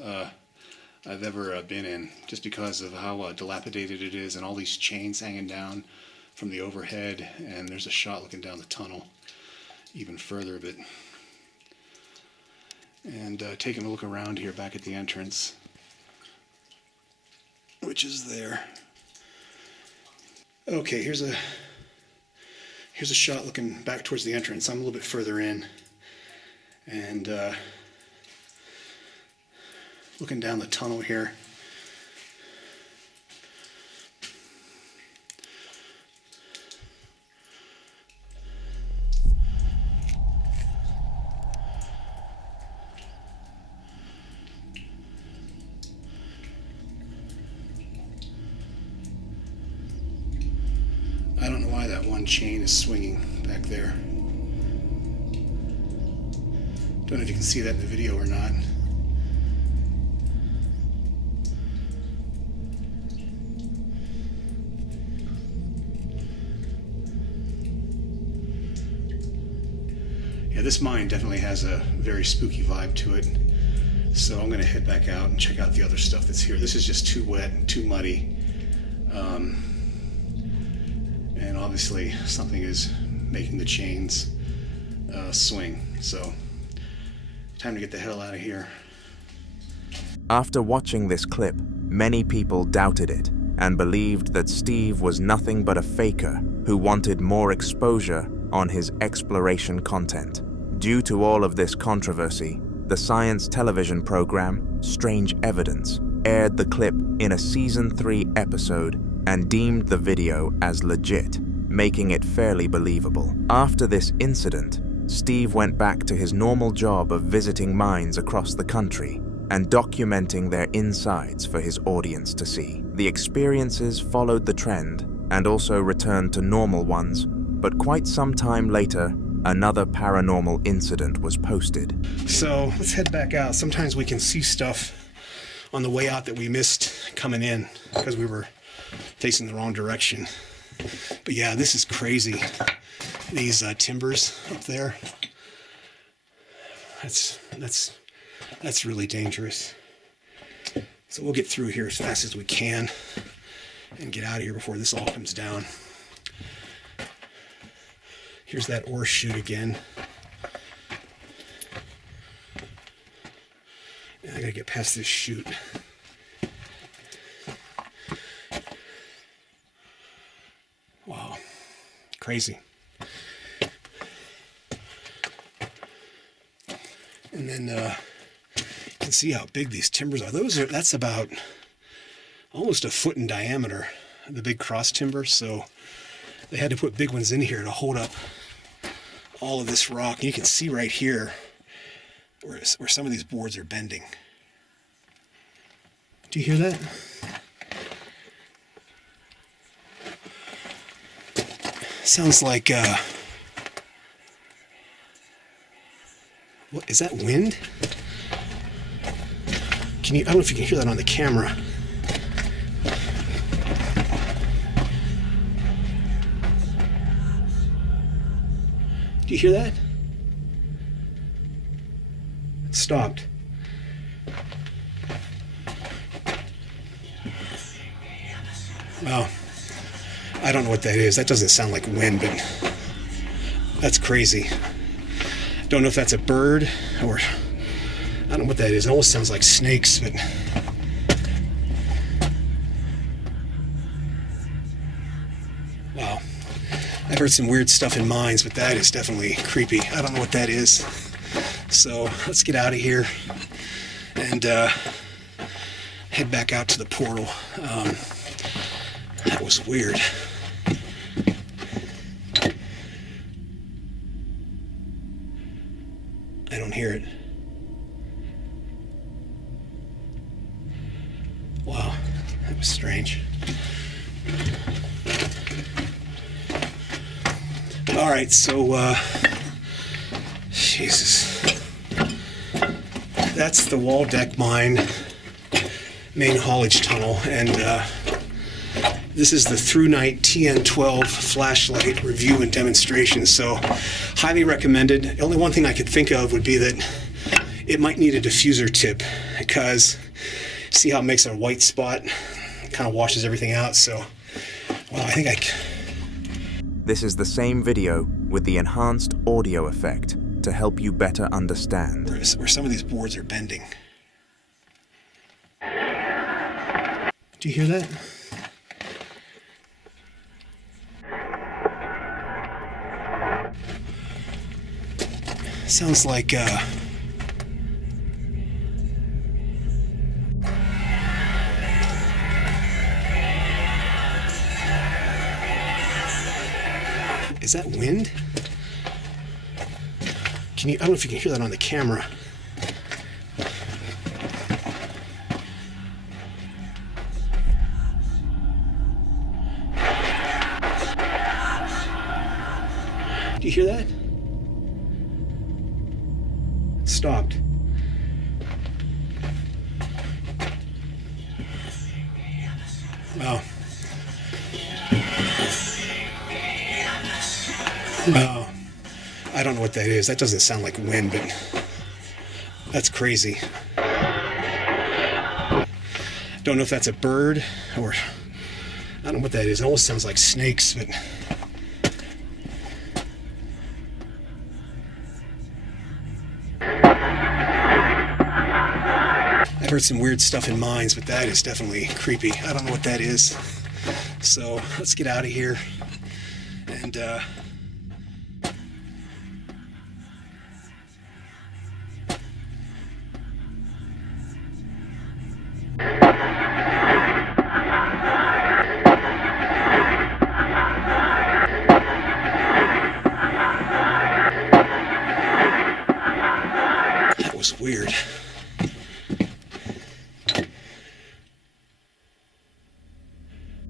I've ever been in, just because of how dilapidated it is and all these chains hanging down from the overhead, and there's a shot looking down the tunnel even further a bit. And taking a look around here back at the entrance, which is there. Okay, here's a shot looking back towards the entrance. I'm a little bit further in, and looking down the tunnel here. I don't know why that one chain is swinging back there. Don't know if you can see that in the video or not. Yeah, this mine definitely has a very spooky vibe to it. So I'm going to head back out and check out the other stuff that's here. This is just too wet and too muddy. And obviously something is making the chains swing. So time to get the hell out of here. After watching this clip, many people doubted it and believed that Steve was nothing but a faker who wanted more exposure on his exploration content. Due to all of this controversy, the science television program Strange Evidence aired the clip in a Season 3 episode and deemed the video as legit, making it fairly believable. After this incident, Steve went back to his normal job of visiting mines across the country and documenting their insides for his audience to see. The experiences followed the trend and also returned to normal ones, but quite some time later, another paranormal incident was posted. So let's head back out. Sometimes we can see stuff on the way out that we missed coming in because we were facing the wrong direction. But yeah, this is crazy. These timbers up there. That's really dangerous. So we'll get through here as fast as we can and get out of here before this all comes down. Here's that ore chute again. And I gotta get past this chute. Wow, crazy. And then you can see how big these timbers are. That's about almost a foot in diameter, the big cross timber. So they had to put big ones in here to hold up all of this rock. And you can see right here where some of these boards are bending. Do you hear that? Sounds like, what, is that wind? I don't know if you can hear that on the camera. Do you hear that? It stopped. Well, I don't know what that is. That doesn't sound like wind, but that's crazy. Don't know if that's a bird or I don't know what that is. It almost sounds like snakes, but wow. I've heard some weird stuff in mines, but that is definitely creepy. I don't know what that is. So let's get out of here and head back out to the portal. That was weird. I don't hear it. Wow, that was strange. All right, so, Jesus. That's the wall deck mine, main haulage tunnel, and this is the Through Night TN12 flashlight review and demonstration. So, highly recommended. The only one thing I could think of would be that it might need a diffuser tip, because see how it makes a white spot? It kind of washes everything out, so, well, I think This is the same video with the enhanced audio effect to help you better understand. Where some of these boards are bending. Do you hear that? Sounds like, is that wind? I don't know if you can hear that on the camera. Do you hear that? It stopped. Wow. Wow. I don't know what that is. That doesn't sound like wind, but that's crazy. Don't know if that's a bird or I don't know what that is. It almost sounds like snakes, but I've heard some weird stuff in mines, but that is definitely creepy. I don't know what that is. So let's get out of here and that was weird.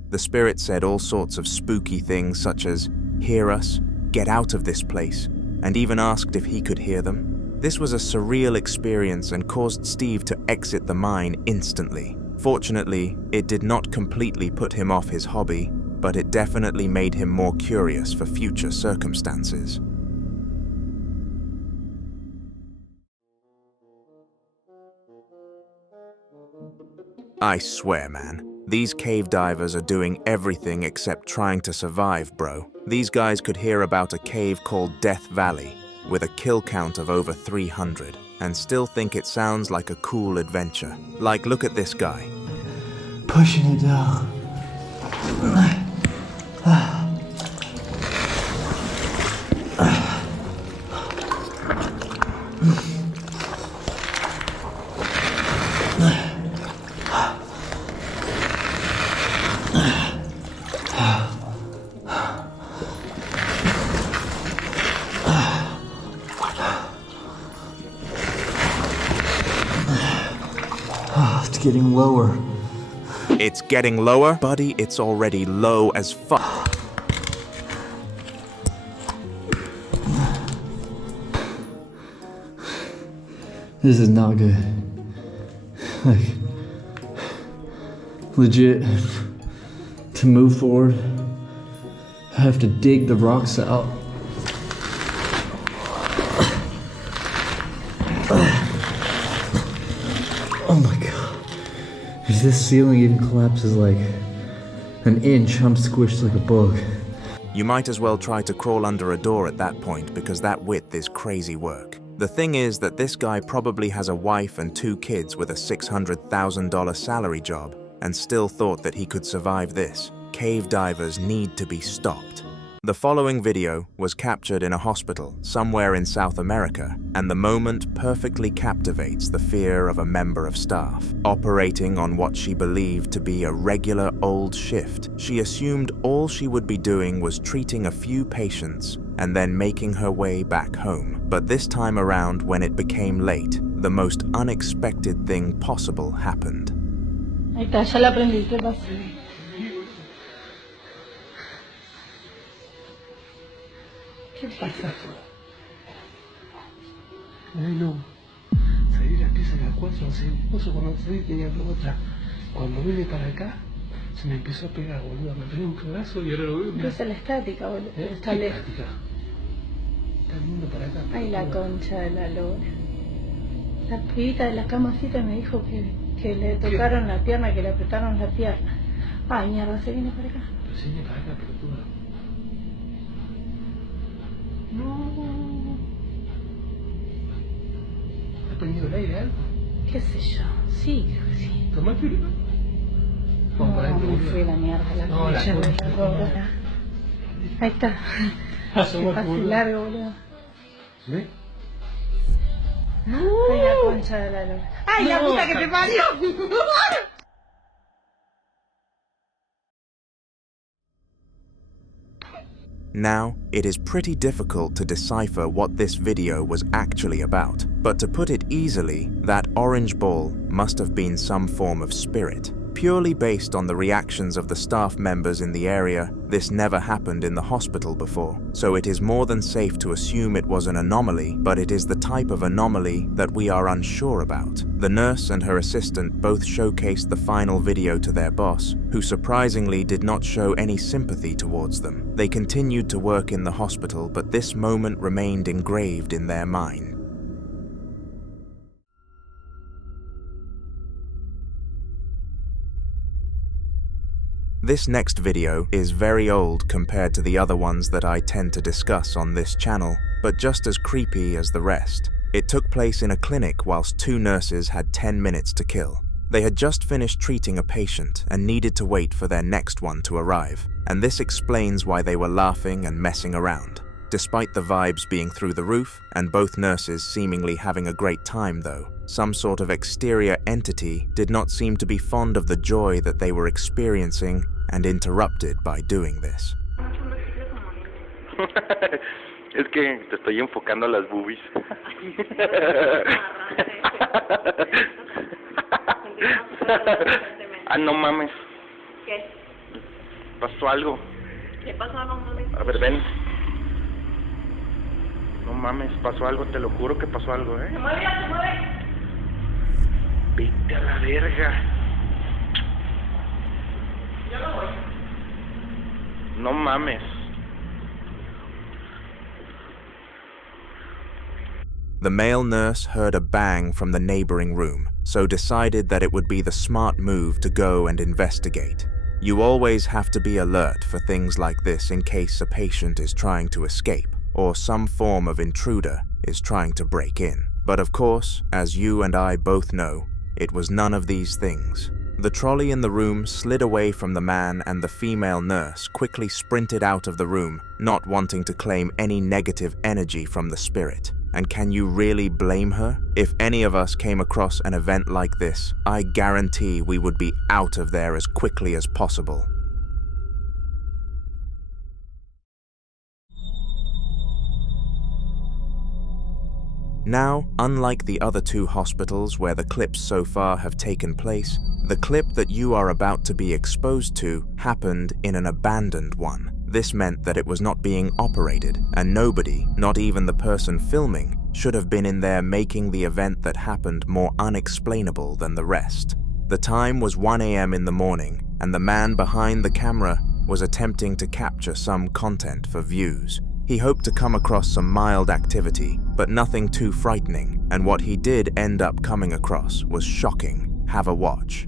The spirit said all sorts of spooky things such as, "Hear us, get out of this place," and even asked if he could hear them. This was a surreal experience and caused Steve to exit the mine instantly. Fortunately, it did not completely put him off his hobby, but it definitely made him more curious for future circumstances. I swear, man. These cave divers are doing everything except trying to survive, bro. These guys could hear about a cave called Death Valley, with a kill count of over 300, and still think it sounds like a cool adventure. Like, look at this guy. Pushing it down. It's getting lower. It's getting lower? Buddy, it's already low as fuck. This is not good. Like, legit, to move forward, I have to dig the rocks out. Oh my god. If this ceiling even collapses like an inch, I'm squished like a bug. You might as well try to crawl under a door at that point because that width is crazy work. The thing is that this guy probably has a wife and 2 kids with a $600,000 salary job and still thought that he could survive this. Cave divers need to be stopped. The following video was captured in a hospital somewhere in South America, and the moment perfectly captivates the fear of a member of staff. Operating on what she believed to be a regular old shift, she assumed all she would be doing was treating a few patients and then making her way back home. But this time around, when it became late, the most unexpected thing possible happened. Ahí está, ya la prendí, ¿qué pasa? ¿Qué pasa? Ay no, salí de la pieza de las 4 hace un pozo cuando salí tenía otra. Cuando vine para acá, se me empezó a pegar, boludo. Me pegué un pedazo y ahora lo veo. Pero es la estática, boludo. Está lejos. Está viniendo para acá. Ay, la concha de la lora. La pibita de la camacita me dijo que le tocaron la pierna, que le apretaron la pierna. Ay, mierda, se viene para acá. Se viene para acá, pero tú... No. ¿Has prendido el aire algo? ¿Qué sé yo? Sí, creo que sí. ¿Tomás pirula? Vamos para adentro. Me fui la mierda, la no, la concha. Ahí está. Asoma Pase culo. largo, boludo. ¿Sí? No. Ay, la concha de la lora. Ay, la puta que te parió. Now, it is pretty difficult to decipher what this video was actually about, but to put it easily, that orange ball must have been some form of spirit. Purely based on the reactions of the staff members in the area, this never happened in the hospital before, so it is more than safe to assume it was an anomaly, but it is the type of anomaly that we are unsure about. The nurse and her assistant both showcased the final video to their boss, who surprisingly did not show any sympathy towards them. They continued to work in the hospital, but this moment remained engraved in their mind. This next video is very old compared to the other ones that I tend to discuss on this channel, but just as creepy as the rest. It took place in a clinic whilst two nurses had 10 minutes to kill. They had just finished treating a patient and needed to wait for their next one to arrive, and this explains why they were laughing and messing around. Despite the vibes being through the roof, and both nurses seemingly having a great time though, some sort of exterior entity did not seem to be fond of the joy that they were experiencing and interrupted by doing this. Es que te estoy enfocando las boobies. Ah, no mames. ¿Qué? Pasó algo. ¿Qué pasó? No mames. A ver, ven. No mames, pasó algo, te lo juro que pasó algo, ¿eh? Se mueve, se mueve. Vete a la verga. Yo no voy. No mames. The male nurse heard a bang from the neighboring room, so decided that it would be the smart move to go and investigate. You always have to be alert for things like this in case a patient is trying to escape, or some form of intruder is trying to break in. But of course, as you and I both know, it was none of these things. The trolley in the room slid away from the man, and the female nurse quickly sprinted out of the room, not wanting to claim any negative energy from the spirit. And can you really blame her? If any of us came across an event like this, I guarantee we would be out of there as quickly as possible. Now, unlike the other two hospitals where the clips so far have taken place, the clip that you are about to be exposed to happened in an abandoned one. This meant that it was not being operated, and nobody, not even the person filming, should have been in there making the event that happened more unexplainable than the rest. The time was 1 a.m. in the morning, and the man behind the camera was attempting to capture some content for views. He hoped to come across some mild activity, but nothing too frightening, and what he did end up coming across was shocking. Have a watch.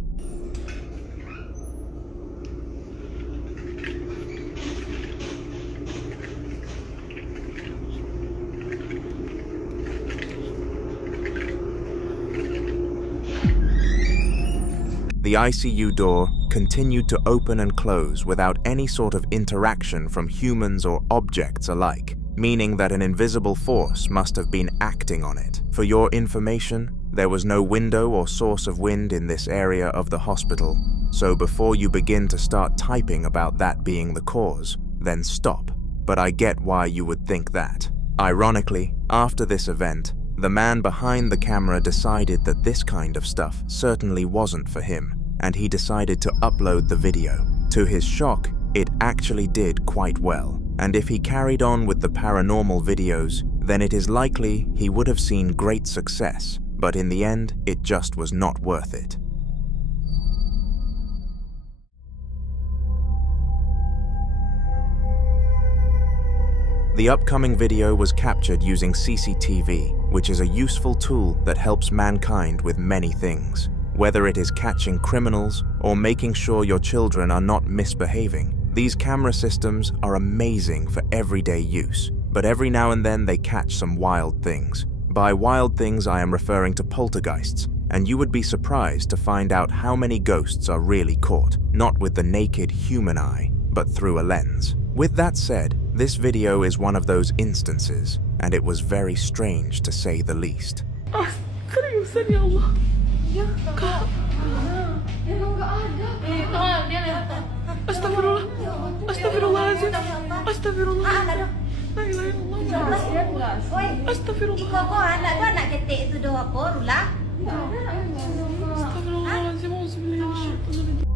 The ICU door continued to open and close without any sort of interaction from humans or objects alike, meaning that an invisible force must have been acting on it. For your information, there was no window or source of wind in this area of the hospital, so before you begin to start typing about that being the cause, then stop. But I get why you would think that. Ironically, after this event, the man behind the camera decided that this kind of stuff certainly wasn't for him, and he decided to upload the video. To his shock, it actually did quite well, and if he carried on with the paranormal videos, then it is likely he would have seen great success, but in the end, it just was not worth it. The upcoming video was captured using CCTV, which is a useful tool that helps mankind with many things. Whether it is catching criminals or making sure your children are not misbehaving, these camera systems are amazing for everyday use. But every now and then they catch some wild things. By wild things, I am referring to poltergeists, and you would be surprised to find out how many ghosts are really caught, not with the naked human eye, but through a lens. With that said, this video is one of those instances, and it was very strange to say the least.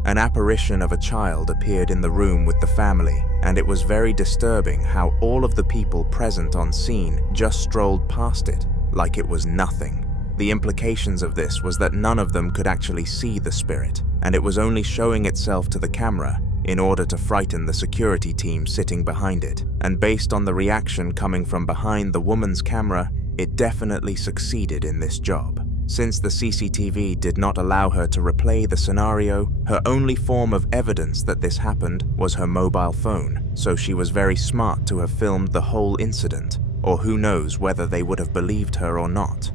An apparition of a child appeared in the room with the family, and it was very disturbing how all of the people present on scene just strolled past it, like it was nothing. The implications of this was that none of them could actually see the spirit, and it was only showing itself to the camera in order to frighten the security team sitting behind it. And based on the reaction coming from behind the woman's camera, it definitely succeeded in this job. Since the CCTV did not allow her to replay the scenario, her only form of evidence that this happened was her mobile phone, so she was very smart to have filmed the whole incident, or who knows whether they would have believed her or not.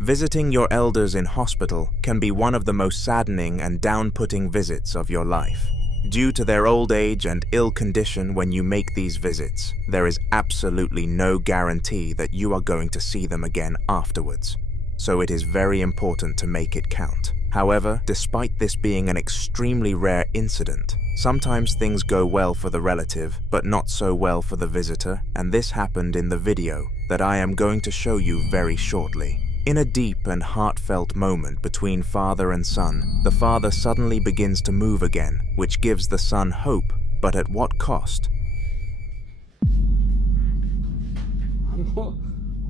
Visiting your elders in hospital can be one of the most saddening and down-putting visits of your life. Due to their old age and ill condition when you make these visits, there is absolutely no guarantee that you are going to see them again afterwards. So it is very important to make it count. However, despite this being an extremely rare incident, sometimes things go well for the relative, but not so well for the visitor, and this happened in the video that I am going to show you very shortly. In a deep and heartfelt moment between father and son, the father suddenly begins to move again, which gives the son hope, but at what cost?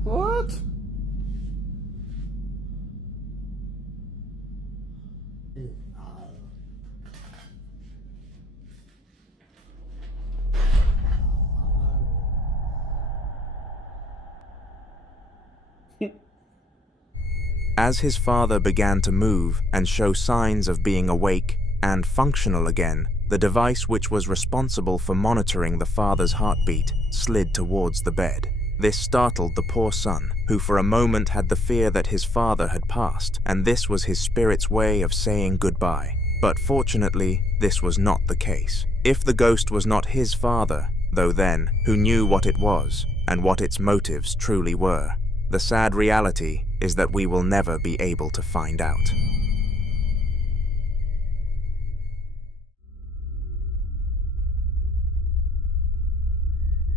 What? As his father began to move and show signs of being awake and functional again, the device which was responsible for monitoring the father's heartbeat slid towards the bed. This startled the poor son, who for a moment had the fear that his father had passed, and this was his spirit's way of saying goodbye. But fortunately, this was not the case. If the ghost was not his father, though then, who knew what it was and what its motives truly were? The sad reality is that we will never be able to find out.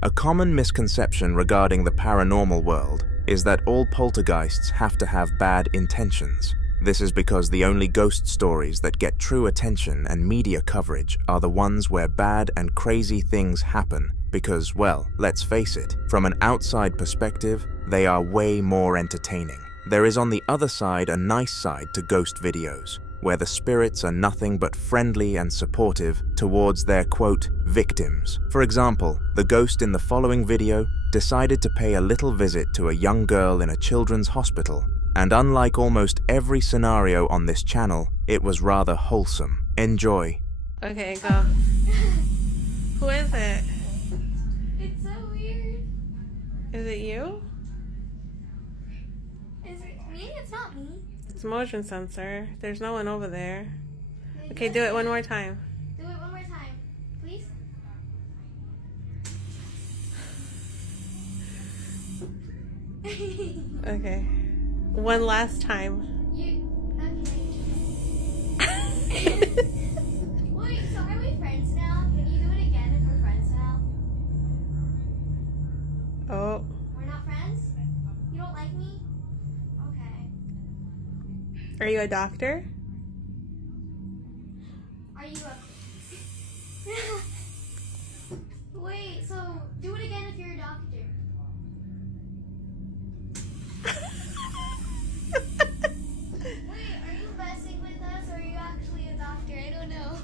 A common misconception regarding the paranormal world is that all poltergeists have to have bad intentions. This is because the only ghost stories that get true attention and media coverage are the ones where bad and crazy things happen because, well, let's face it, from an outside perspective, they are way more entertaining. There is on the other side a nice side to ghost videos, where the spirits are nothing but friendly and supportive towards their, quote, victims. For example, the ghost in the following video decided to pay a little visit to a young girl in a children's hospital, and unlike almost every scenario on this channel, it was rather wholesome. Enjoy. Okay, go. Who is it? It's so weird. Is it you? Is it me? It's not me. It's motion sensor. There's no one over there. Okay, do it one more time. Do it one more time, please. Okay. One last time. Okay. Wait, so are we friends now? Can you do it again if we're friends now? Oh. We're not friends? You don't like me? Okay. Are you a doctor? Are you a... Wait, so do it again if you're a doctor. Wait, are you messing with us or are you actually a doctor? I don't know.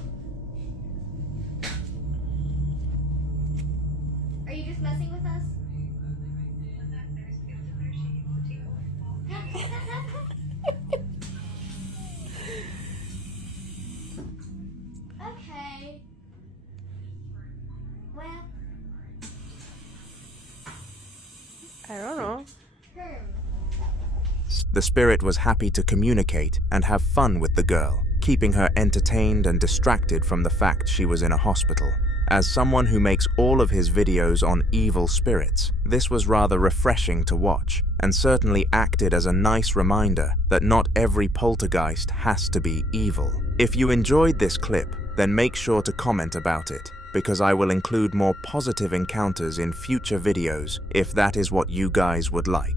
The spirit was happy to communicate and have fun with the girl, keeping her entertained and distracted from the fact she was in a hospital. As someone who makes all of his videos on evil spirits, this was rather refreshing to watch, and certainly acted as a nice reminder that not every poltergeist has to be evil. If you enjoyed this clip, then make sure to comment about it, because I will include more positive encounters in future videos if that is what you guys would like.